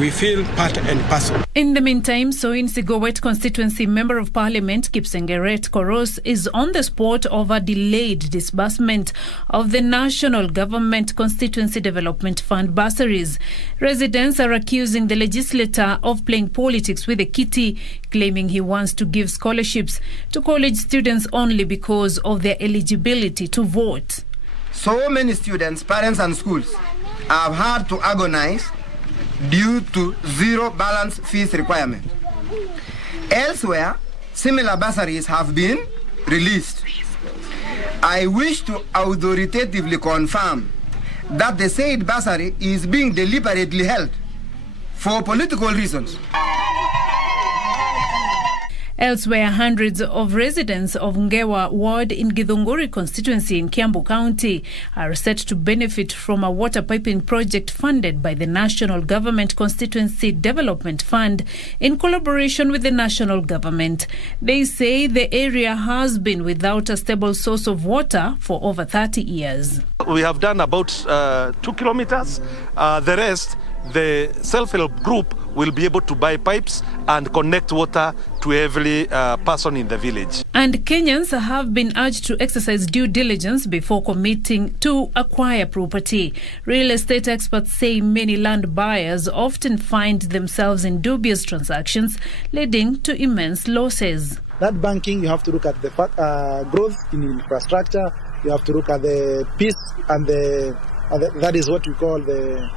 we feel part and parcel. In the meantime, Soin Sigowet constituency Member of Parliament Kipsengeret Koros is on the spot over delayed disbursement of the National Government Constituency Development Fund bursaries. Residents are accusing the legislator of playing politics with the kitty, claiming he wants to give scholarships to college students only because of their eligibility to vote. So many students, parents and schools have had to agonize due to zero balance fees requirement. Elsewhere, similar bursaries have been released. I wish to authoritatively confirm that the said bursary is being deliberately held for political reasons. Elsewhere, hundreds of residents of Ngewa ward in Githunguri constituency in Kiambu County are set to benefit from a water piping project funded by the National Government Constituency Development Fund in collaboration with the national government. They say the area has been without a stable source of water for over 30 years. We have done about 2 kilometers. The rest, the self-help group will be able to buy pipes and connect water to every person in the village. And Kenyans have been urged to exercise due diligence before committing to acquire property. Real estate experts say many land buyers often find themselves in dubious transactions, leading to immense losses. That banking, you have to look at the growth in infrastructure, you have to look at the peace and that is what we call the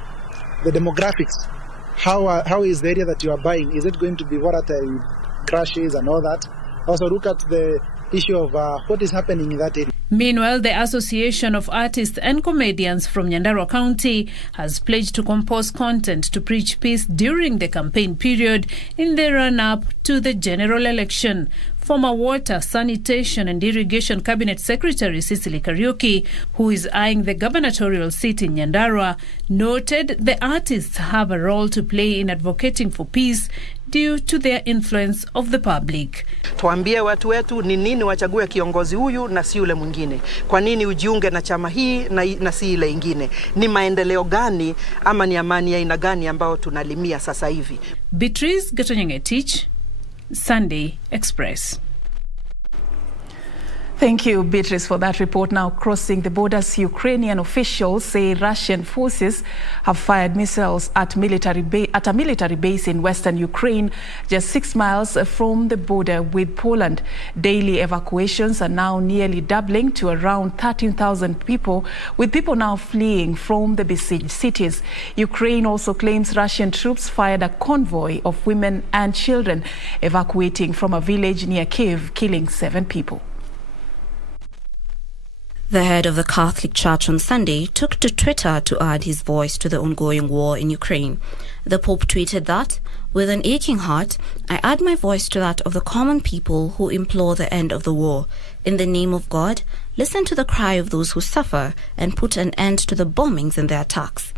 demographics. How is the area that you are buying? Is it going to be volatile crashes and all that? Also look at the issue of what is happening in that area. Meanwhile, the Association of Artists and Comedians from Nyandarua County has pledged to compose content to preach peace during the campaign period in the run-up to the general election. Former Water, Sanitation and Irrigation Cabinet Secretary Cicely Kariuki, who is eyeing the gubernatorial seat in Nyandarua, noted the artists have a role to play in advocating for peace due to their influence of the public. Tuambie watu wetu ni nini wachague kiongozi huyu na si yule mwingine. Kwa nini ujiunge na chama hii na si ile ingine? Ni maendeleo gani ama ni amani ya aina gani ambao tunalimia sasa hivi? Beatrice Gatonyengetich, Sunday Express. Thank you, Beatrice, for that report. Now, crossing the borders, Ukrainian officials say Russian forces have fired missiles at a military base in western Ukraine, just 6 miles from the border with Poland. Daily evacuations are now nearly doubling to around 13,000 people, with people now fleeing from the besieged cities. Ukraine also claims Russian troops fired a convoy of women and children evacuating from a village near Kyiv, killing 7 people. The head of the Catholic Church on Sunday took to Twitter to add his voice to the ongoing war in Ukraine. The Pope tweeted that, "With an aching heart, I add my voice to that of the common people who implore the end of the war. In the name of God, listen to the cry of those who suffer and put an end to the bombings and the attacks."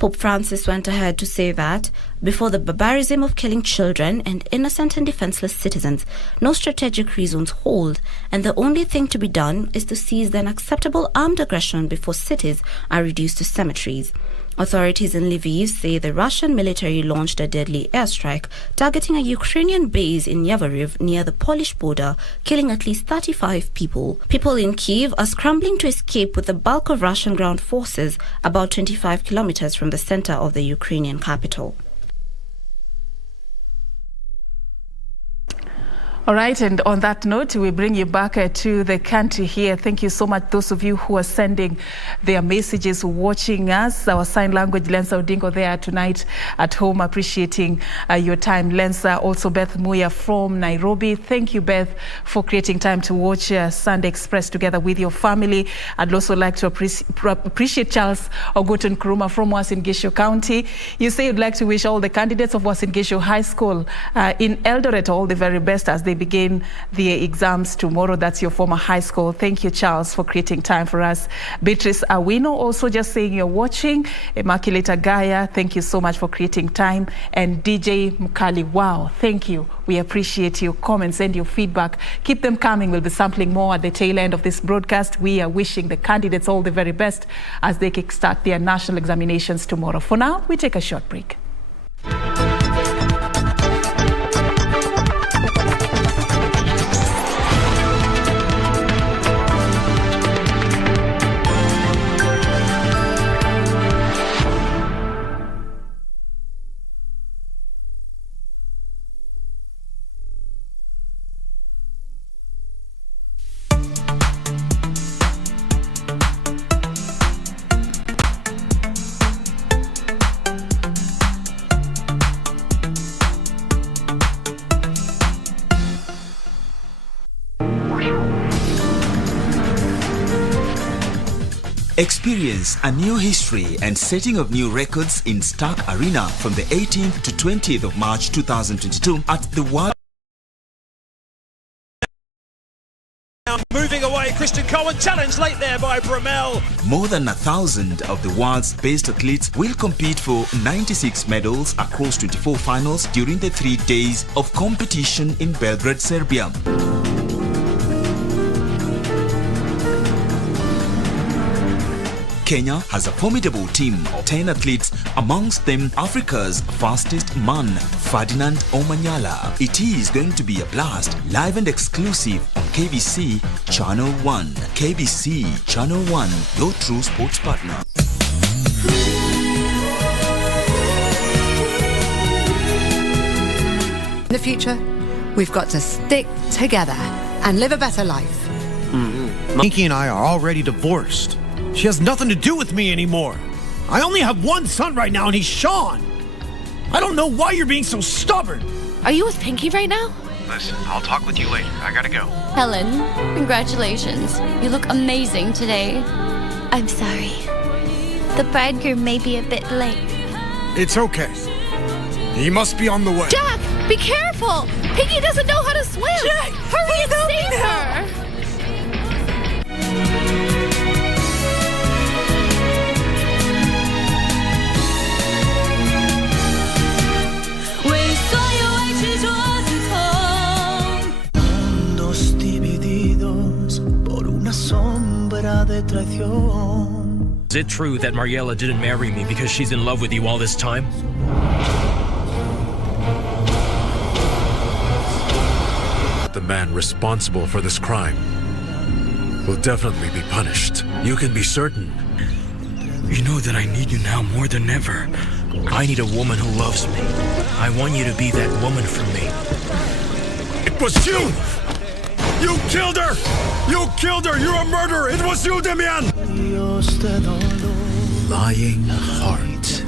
Pope Francis went ahead to say that, before the barbarism of killing children and innocent and defenseless citizens, no strategic reasons hold, and the only thing to be done is to cease the unacceptable armed aggression before cities are reduced to cemeteries. Authorities in Lviv say the Russian military launched a deadly airstrike targeting a Ukrainian base in Yavoriv near the Polish border, killing at least 35 people. People in Kyiv are scrambling to escape with the bulk of Russian ground forces about 25 kilometers from the center of the Ukrainian capital. All right, and on that note, we bring you back to the country here. Thank you so much, those of you who are sending their messages, watching us. Our sign language, Lensa Odingo, there tonight at home, appreciating your time. Lensa, also Beth Muya from Nairobi. Thank you, Beth, for creating time to watch Sunday Express together with your family. I'd also like to appreciate Charles Oguton Kuruma from Uasin Gishu County. You say you'd like to wish all the candidates of Uasin Gishu High School in Eldoret all the very best as they begin their exams tomorrow. That's your former high school. Thank you, Charles, for creating time for us. Beatrice Awino also just saying you're watching. Immaculate Agaya, thank you so much for creating time. And DJ Mkali, wow, thank you. We appreciate your comments and your feedback. Keep them coming. We'll be sampling more at the tail end of this broadcast. We are wishing the candidates all the very best as they kickstart their national examinations tomorrow. For now, we take a short break. Experience a new history and setting of new records in Stark Arena from the 18th to 20th of March 2022 at the World Christian Cohen. Challenge late there by Bromell. More than 1,000 of the world's best athletes will compete for 96 medals across 24 finals during the 3 days of competition in Belgrade, Serbia. Kenya has a formidable team of 10 athletes, amongst them Africa's fastest man, Ferdinand Omanyala. It is going to be a blast, live and exclusive on KBC Channel 1. KBC Channel 1, your true sports partner. In the future, we've got to stick together and live a better life. Nikki and I are already divorced. She has nothing to do with me anymore. I only have one son right now, and he's Sean. I don't know why you're being so stubborn. Are you with Pinky right now? Listen, I'll talk with you later. I gotta go. Helen, congratulations. You look amazing today. I'm sorry. The bridegroom may be a bit late. It's okay. He must be on the way. Jack, be careful! Pinky doesn't know how to swim! Jack, hurry and save her! Is it true that Mariela didn't marry me because she's in love with you all this time? The man responsible for this crime will definitely be punished. You can be certain. You know that I need you now more than ever. I need a woman who loves me. I want you to be that woman for me. It was you! You killed her! You killed her! You're a murderer! It was you, Demian! Lying heart.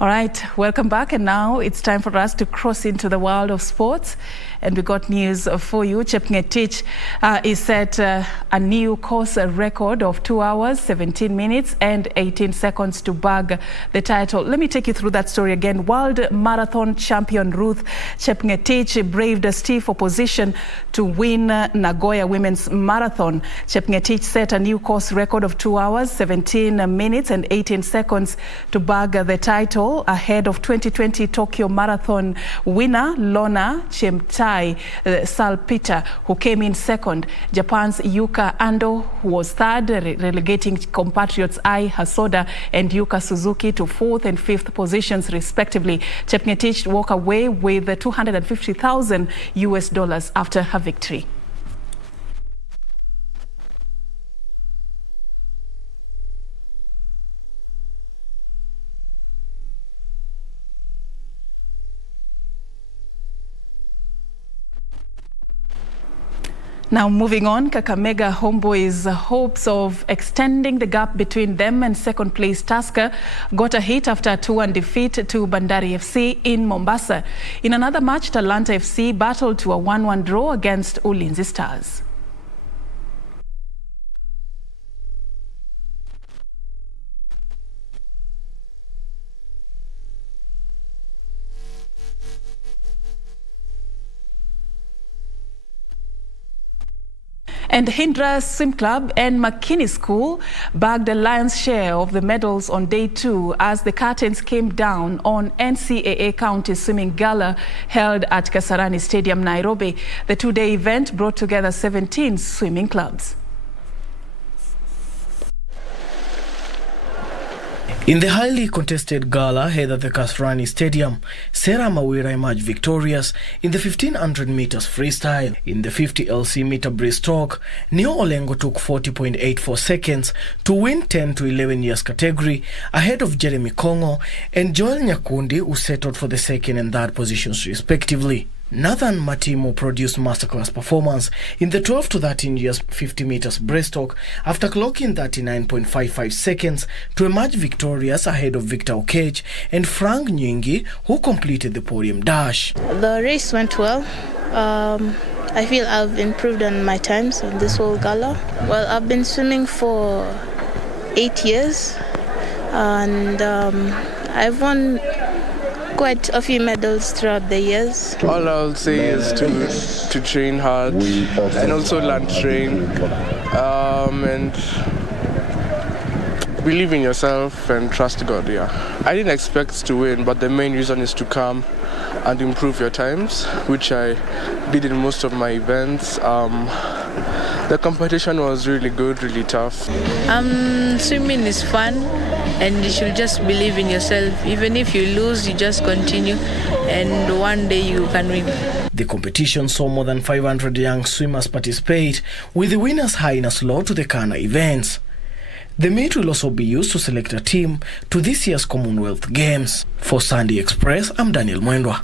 All right, welcome back. And now it's time for us to cross into the world of sports. And we got news for you. Chepngetich is set a new course record of 2 hours, 17 minutes and 18 seconds to bag the title. Let me take you through that story again. World Marathon champion Ruth Chepngetich braved a stiff opposition to win Nagoya Women's Marathon. Chepngetich set a new course record of 2 hours, 17 minutes and 18 seconds to bag the title ahead of 2020 Tokyo Marathon winner Lorna Chemtai Salpeter, who came in second. Japan's Yuka Ando, who was third, relegating compatriots Ai Hasoda and Yuka Suzuki to fourth and fifth positions respectively. Chepngetich walked away with $250,000 after her victory. Now moving on, Kakamega Homeboys' hopes of extending the gap between them and second place Tusker got a hit after a 2-1 defeat to Bandari FC in Mombasa. In another match, Talanta FC battled to a 1-1 draw against Ulinzi Stars. And Hindra Swim Club and McKinney School bagged a lion's share of the medals on day 2 as the curtains came down on NCAA County Swimming Gala held at Kasarani Stadium, Nairobi. The 2-day event brought together 17 swimming clubs. In the highly contested gala held at the Kasarani Stadium, Sarah Mawira emerged victorious in the 1500 meters freestyle. In the 50 LC meter breaststroke, Neo Olengo took 40.84 seconds to win 10 to 11 years category ahead of Jeremy Kongo and Joel Nyakundi, who settled for the second and third positions respectively. Nathan Matimo produced masterclass performance in the 12 to 13 years 50 meters breaststroke after clocking 39.55 seconds to emerge victorious ahead of Victor Okech and Frank Nyingi, who completed the podium dash. The race went well. I feel I've improved on my times in this whole gala. Well, I've been swimming for 8 years and I've won quite a few medals throughout the years. All I'll say is to train hard and also learn to train and believe in yourself and trust God. I didn't expect to win, but the main reason is to come and improve your times, which I did in most of my events. The competition was really good, really tough. Swimming is fun and you should just believe in yourself. Even if you lose, you just continue and one day you can win. The competition saw more than 500 young swimmers participate, with the winners high in a slot to the Kana events. The meet will also be used to select a team to this year's Commonwealth Games. For Sunday Express, I'm Daniel Mwendwa.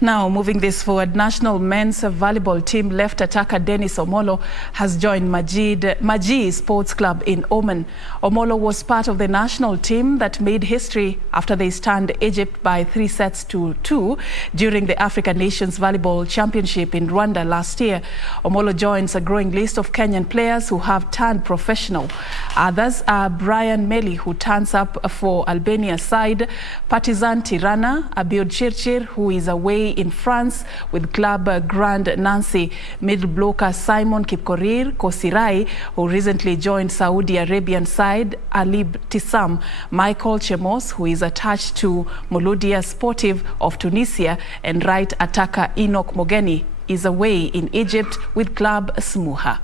Now, moving this forward, national men's volleyball team left attacker Dennis Omolo has joined Maji Sports Club in Oman. Omolo was part of the national team that made history after they stunned Egypt by 3-2 during the African Nations Volleyball Championship in Rwanda last year. Omolo joins a growing list of Kenyan players who have turned professional. Others are Brian Meli, who turns up for Albania's side, Partizan Tirana, Abiod Chirchir, who is away in France with club Grand Nancy, middle blocker Simon Kipkorir Kosirai, who recently joined Saudi Arabian side, Alib Tissam, Michael Chemos, who is attached to Mouloudia Sportive of Tunisia, and right attacker Enoch Mogeni is away in Egypt with club Smuha.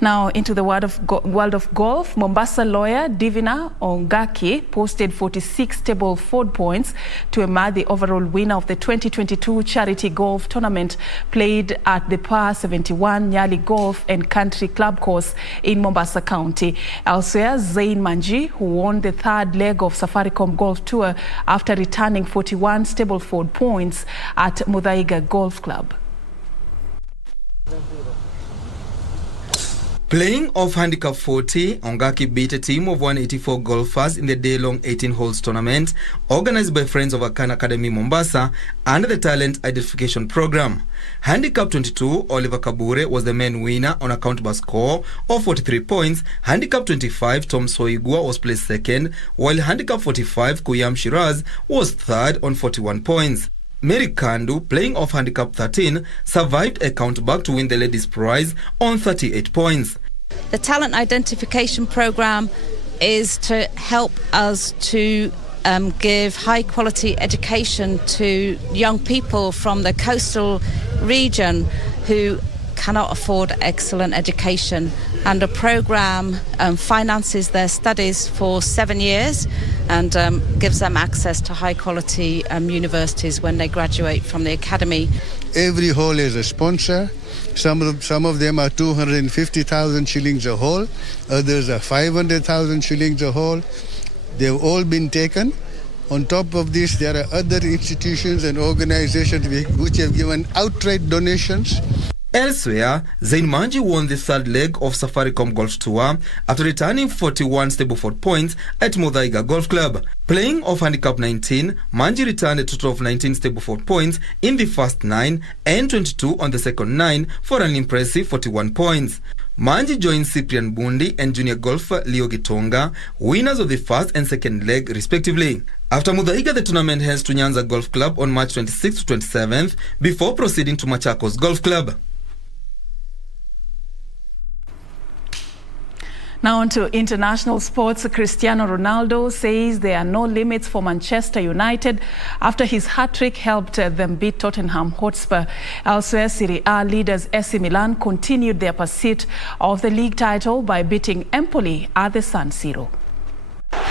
Now into the world of golf, Mombasa lawyer Divina Ongaki posted 46 table Ford points to emerge the overall winner of the 2022 charity golf tournament played at the Par 71 Nyali Golf and Country Club course in Mombasa County. Elsewhere, Zain Manji, who won the third leg of Safaricom Golf Tour after returning 41 stable Ford points at Muthaiga Golf Club. Playing off handicap 40, Ongaki beat a team of 184 golfers in the day-long 18-holes tournament organized by Friends of Akan Academy Mombasa under the Talent Identification Program. Handicap 22, Oliver Kabure, was the main winner on account of a score of 43 points. Handicap 25, Tom Soigua, was placed second, while Handicap 45, Kuyam Shiraz, was third on 41 points. Mary Kandu, playing off handicap 13, survived a countback to win the ladies' prize on 38 points. The talent identification program is to help us to give high quality education to young people from the coastal region who cannot afford excellent education, and the program finances their studies for 7 years and gives them access to high quality universities when they graduate from the academy. Every hole is a sponsor. Some of them are 250,000 shillings a hole, others are 500,000 shillings a hole. They've all been taken. On top of this, there are other institutions and organizations which have given outright donations. Elsewhere, Zain Manji won the third leg of Safaricom Golf Tour after returning 41 Stableford points at Muthaiga Golf Club. Playing off handicap 19, Manji returned a total of 19 Stableford points in the first 9 and 22 on the second 9 for an impressive 41 points. Manji joined Cyprian Bundi and junior golfer Leo Gitonga, winners of the first and second leg respectively. After Muthaiga, the tournament heads to Nyanza Golf Club on March 26th to 27th before proceeding to Machakos Golf Club. Now on to international sports. Cristiano Ronaldo says there are no limits for Manchester United after his hat-trick helped them beat Tottenham Hotspur. Elsewhere, Serie A leaders AC Milan continued their pursuit of the league title by beating Empoli at the San Siro.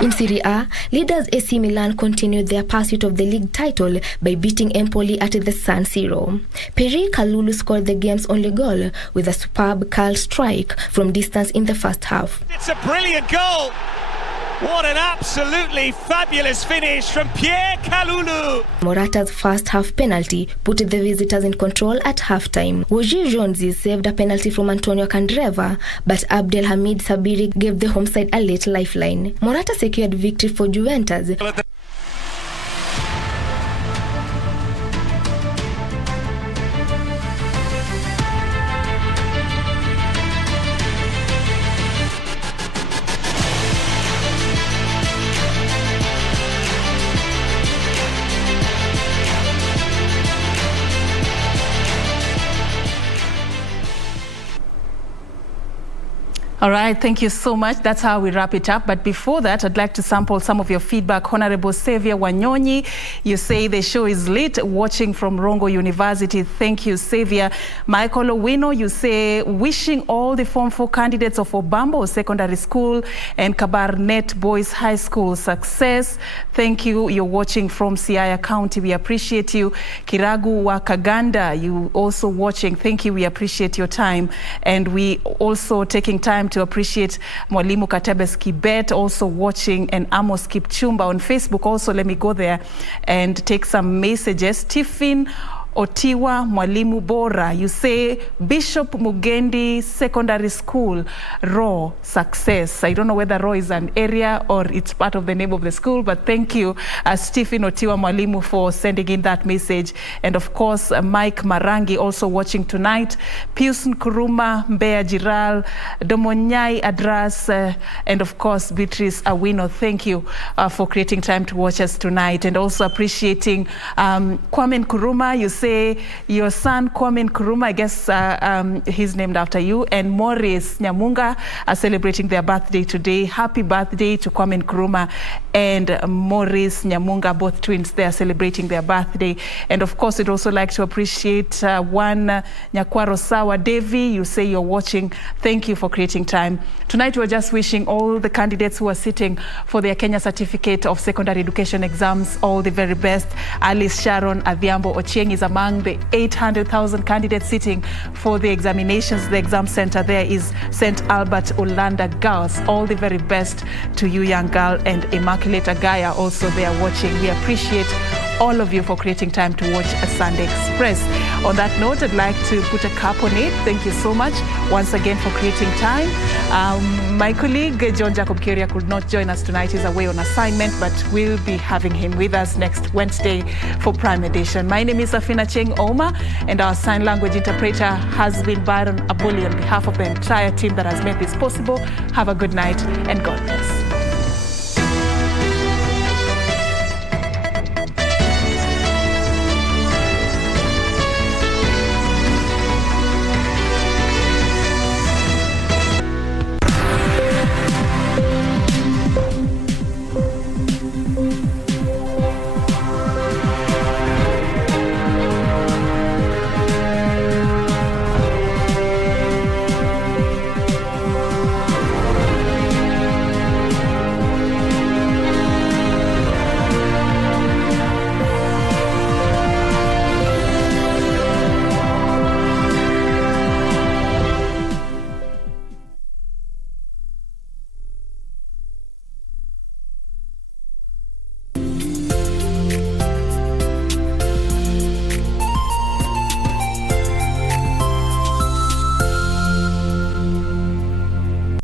In Serie A, leaders AC Milan continued their pursuit of the league title by beating Empoli at the San Siro. Peri Kalulu scored the game's only goal with a superb curl strike from distance in the first half. It's a brilliant goal. What an absolutely fabulous finish from Pierre Kalulu. Morata's first half penalty put the visitors in control at halftime. Wojie Jonzi saved a penalty from Antonio Candreva, but Abdelhamid Sabiri gave the home side a late lifeline. Morata secured victory for Juventus. All right, thank you so much. That's how we wrap it up. But before that, I'd like to sample some of your feedback. Honorable Xavier Wanyonyi, you say the show is lit, watching from Rongo University. Thank you, Xavier. Michael Owino, you say wishing all the Form 4 candidates of Obambo Secondary School and Kabarnet Boys High School success. Thank you. You're watching from Siaya County. We appreciate you. Kiragu wa Kaganda, you also watching. Thank you. We appreciate your time. And we also taking time to appreciate Mwalimu Katebes Kibet also watching, and Amos Kipchumba on Facebook. Also, let me go there and take some messages. Tiffin Otiwa Mwalimu Bora, you say Bishop Mugendi Secondary School, Raw success. I don't know whether Raw is an area or it's part of the name of the school, but thank you, Stephen Otiwa Mwalimu, for sending in that message. And of course, Mike Marangi also watching tonight. Pius Nkuruma, Mbea Jiral, Domonyai Adras, and of course, Beatrice Awino. Thank you for creating time to watch us tonight. And also appreciating Kwame Nkuruma, you say your son Kwame Nkrumah, I guess he's named after you, and Morris Nyamunga are celebrating their birthday today. Happy birthday to Kwame Nkrumah and Morris Nyamunga, both twins. They are celebrating their birthday. And of course, we'd also like to appreciate one Nyakwaro Sawa Devi. You say you're watching. Thank you for creating time. Tonight, we're just wishing all the candidates who are sitting for their Kenya Certificate of Secondary Education exams all the very best. Alice Sharon Adhiambo Achieng is among the 800,000 candidates sitting for the examinations. The exam center there is St. Albert Ulanda Girls. All the very best to you, young girl, and Immaculate Agaya also there watching. We appreciate all of you for creating time to watch a Sunday Express. On that note, I'd like to put a cap on it. Thank you so much once again for creating time. My colleague, John Jacob Kiria, could not join us tonight. He's away on assignment, but we'll be having him with us next Wednesday for Prime Edition. My name is Serfine Achieng Oma, and our sign language interpreter has been Byron Abuli. On behalf of the entire team that has made this possible, have a good night and God bless.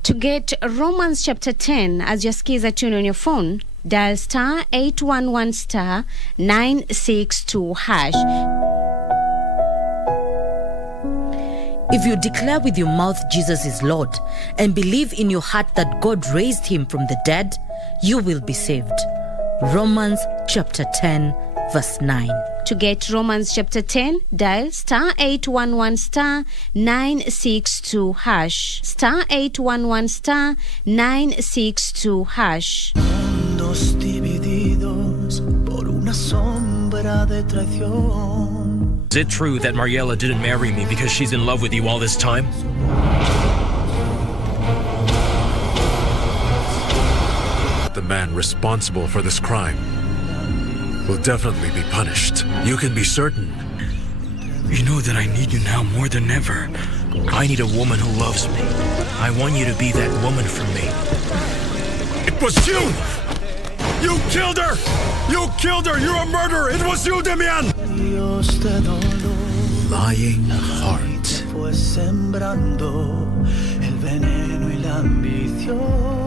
To get Romans chapter 10 as your skiza tune on your phone, dial star 811 star 962 hash. If you declare with your mouth Jesus is Lord and believe in your heart that God raised him from the dead, you will be saved. Romans chapter 10 verse 9. To get Romans chapter 10, dial star 811 star 962 hash. Star 811 star 962 hash. Mundos divididos por una sombra de traición. Is it true that Mariela didn't marry me because she's in love with you all this time? The man responsible for this crime will definitely be punished. You can be certain. You know that I need you now more than ever. I need a woman who loves me. I want you to be that woman for me. It was you! You killed her! You killed her! You're a murderer! It was you, Demian! Lying heart. Fue sembrando el veneno y la ambición.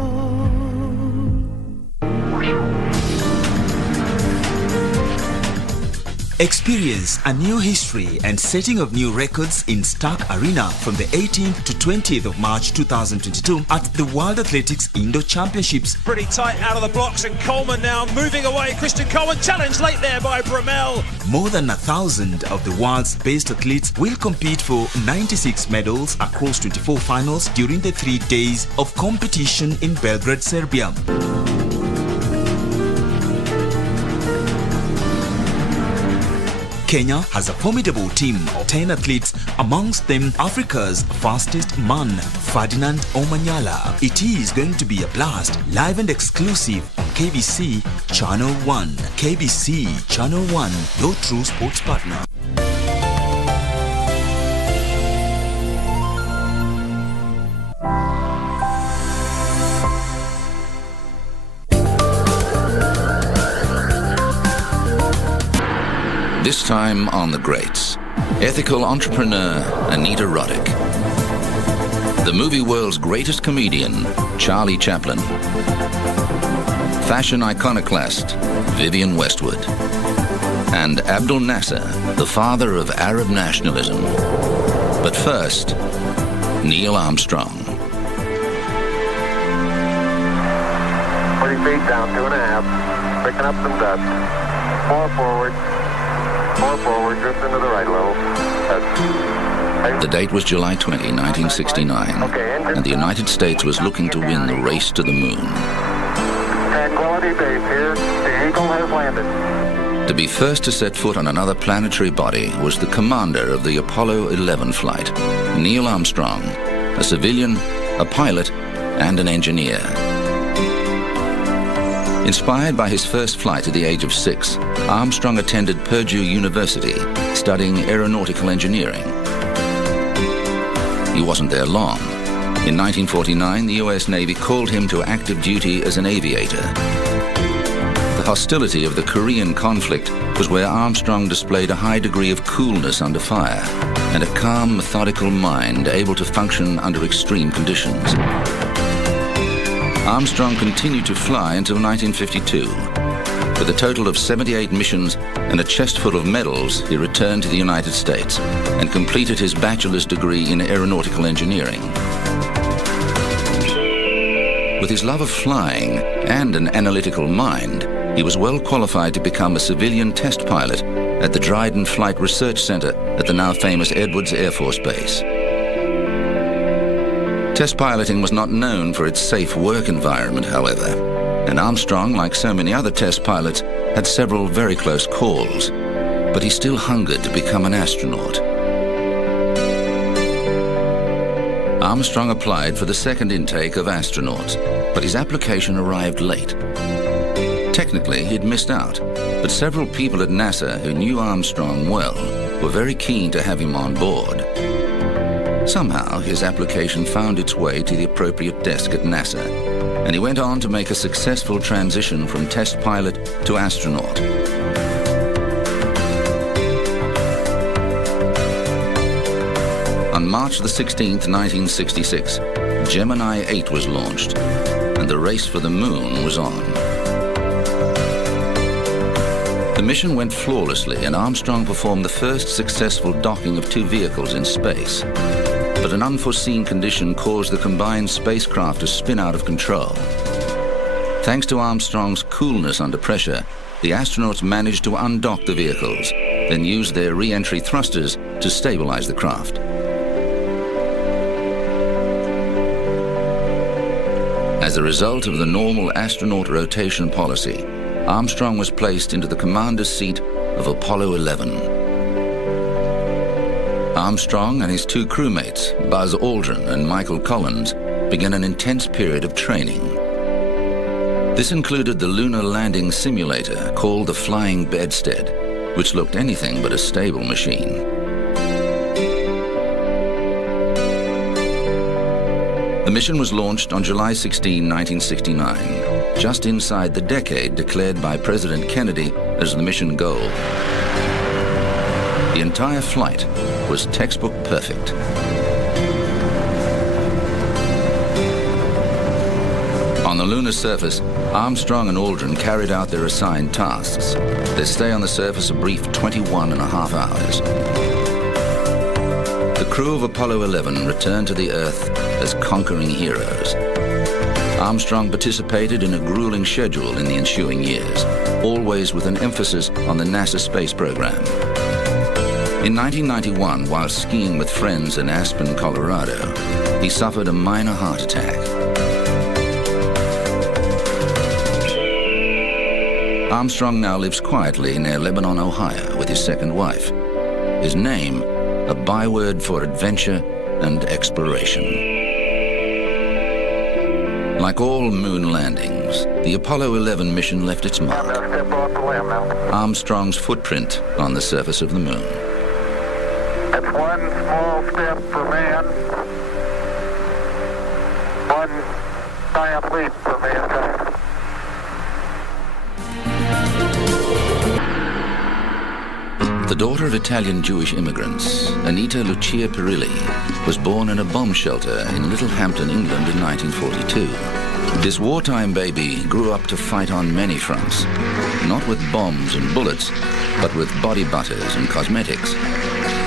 Experience a new history and setting of new records in Stark Arena from the 18th to 20th of March 2022 at the World Athletics Indoor Championships. Pretty tight out of the blocks, and Coleman now moving away. Christian Coleman challenged late there by Bromell. More than 1,000 of the world's best athletes will compete for 96 medals across 24 finals during the 3 days of competition in Belgrade, Serbia. Kenya has a formidable team of 10 athletes, amongst them Africa's fastest man, Ferdinand Omanyala. It is going to be a blast, live and exclusive on KBC Channel 1. KBC Channel 1, your true sports partner. This time on The Greats, ethical entrepreneur Anita Roddick, the movie world's greatest comedian Charlie Chaplin, fashion iconoclast Vivienne Westwood, and Abdel Nasser, the father of Arab nationalism. But first, Neil Armstrong. 40 feet down, 2.5, picking up some dust, 4 forward. 4 forward, drift into the right level. The date was July 20, 1969, and the United States was looking to win the race to the moon. Tranquility Base here. The Eagle has landed. To be first to set foot on another planetary body was the commander of the Apollo 11 flight, Neil Armstrong, a civilian, a pilot, and an engineer. Inspired by his first flight at the age of 6, Armstrong attended Purdue University, studying aeronautical engineering. He wasn't there long. In 1949, the US Navy called him to active duty as an aviator. The hostility of the Korean conflict was where Armstrong displayed a high degree of coolness under fire and a calm, methodical mind able to function under extreme conditions. Armstrong continued to fly until 1952. With a total of 78 missions and a chest full of medals, he returned to the United States and completed his bachelor's degree in aeronautical engineering. With his love of flying and an analytical mind, he was well qualified to become a civilian test pilot at the Dryden Flight Research Center at the now famous Edwards Air Force Base. Test piloting was not known for its safe work environment, however, and Armstrong, like so many other test pilots, had several very close calls, but he still hungered to become an astronaut. Armstrong applied for the second intake of astronauts, but his application arrived late. Technically, he'd missed out, but several people at NASA who knew Armstrong well were very keen to have him on board. Somehow, his application found its way to the appropriate desk at NASA, and he went on to make a successful transition from test pilot to astronaut. On March the 16th, 1966, Gemini 8 was launched, and the race for the moon was on. The mission went flawlessly, and Armstrong performed the first successful docking of 2 vehicles in space. But an unforeseen condition caused the combined spacecraft to spin out of control. Thanks to Armstrong's coolness under pressure, the astronauts managed to undock the vehicles, then used their re-entry thrusters to stabilize the craft. As a result of the normal astronaut rotation policy, Armstrong was placed into the commander's seat of Apollo 11. Armstrong and his 2 crewmates, Buzz Aldrin and Michael Collins, began an intense period of training. This included the lunar landing simulator called the Flying Bedstead, which looked anything but a stable machine. The mission was launched on July 16, 1969, just inside the decade declared by President Kennedy as the mission goal. The entire flight was textbook perfect. On the lunar surface, Armstrong and Aldrin carried out their assigned tasks. Their stay on the surface a brief 21.5 hours. The crew of Apollo 11 returned to the Earth as conquering heroes. Armstrong participated in a grueling schedule in the ensuing years, always with an emphasis on the NASA space program. In 1991, while skiing with friends in Aspen, Colorado, he suffered a minor heart attack. Armstrong now lives quietly near Lebanon, Ohio, with his second wife. His name, a byword for adventure and exploration. Like all moon landings, the Apollo 11 mission left its mark. Armstrong's footprint on the surface of the moon. It's one small step for man, one giant leap for mankind. The daughter of Italian Jewish immigrants, Anita Lucia Perilli, was born in a bomb shelter in Littlehampton, England in 1942. This wartime baby grew up to fight on many fronts, not with bombs and bullets, but with body butters and cosmetics.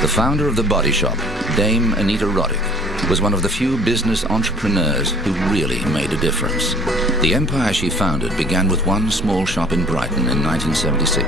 The founder of the body shop, Dame Anita Roddick, was one of the few business entrepreneurs who really made a difference. The empire she founded began with one small shop in Brighton in 1976.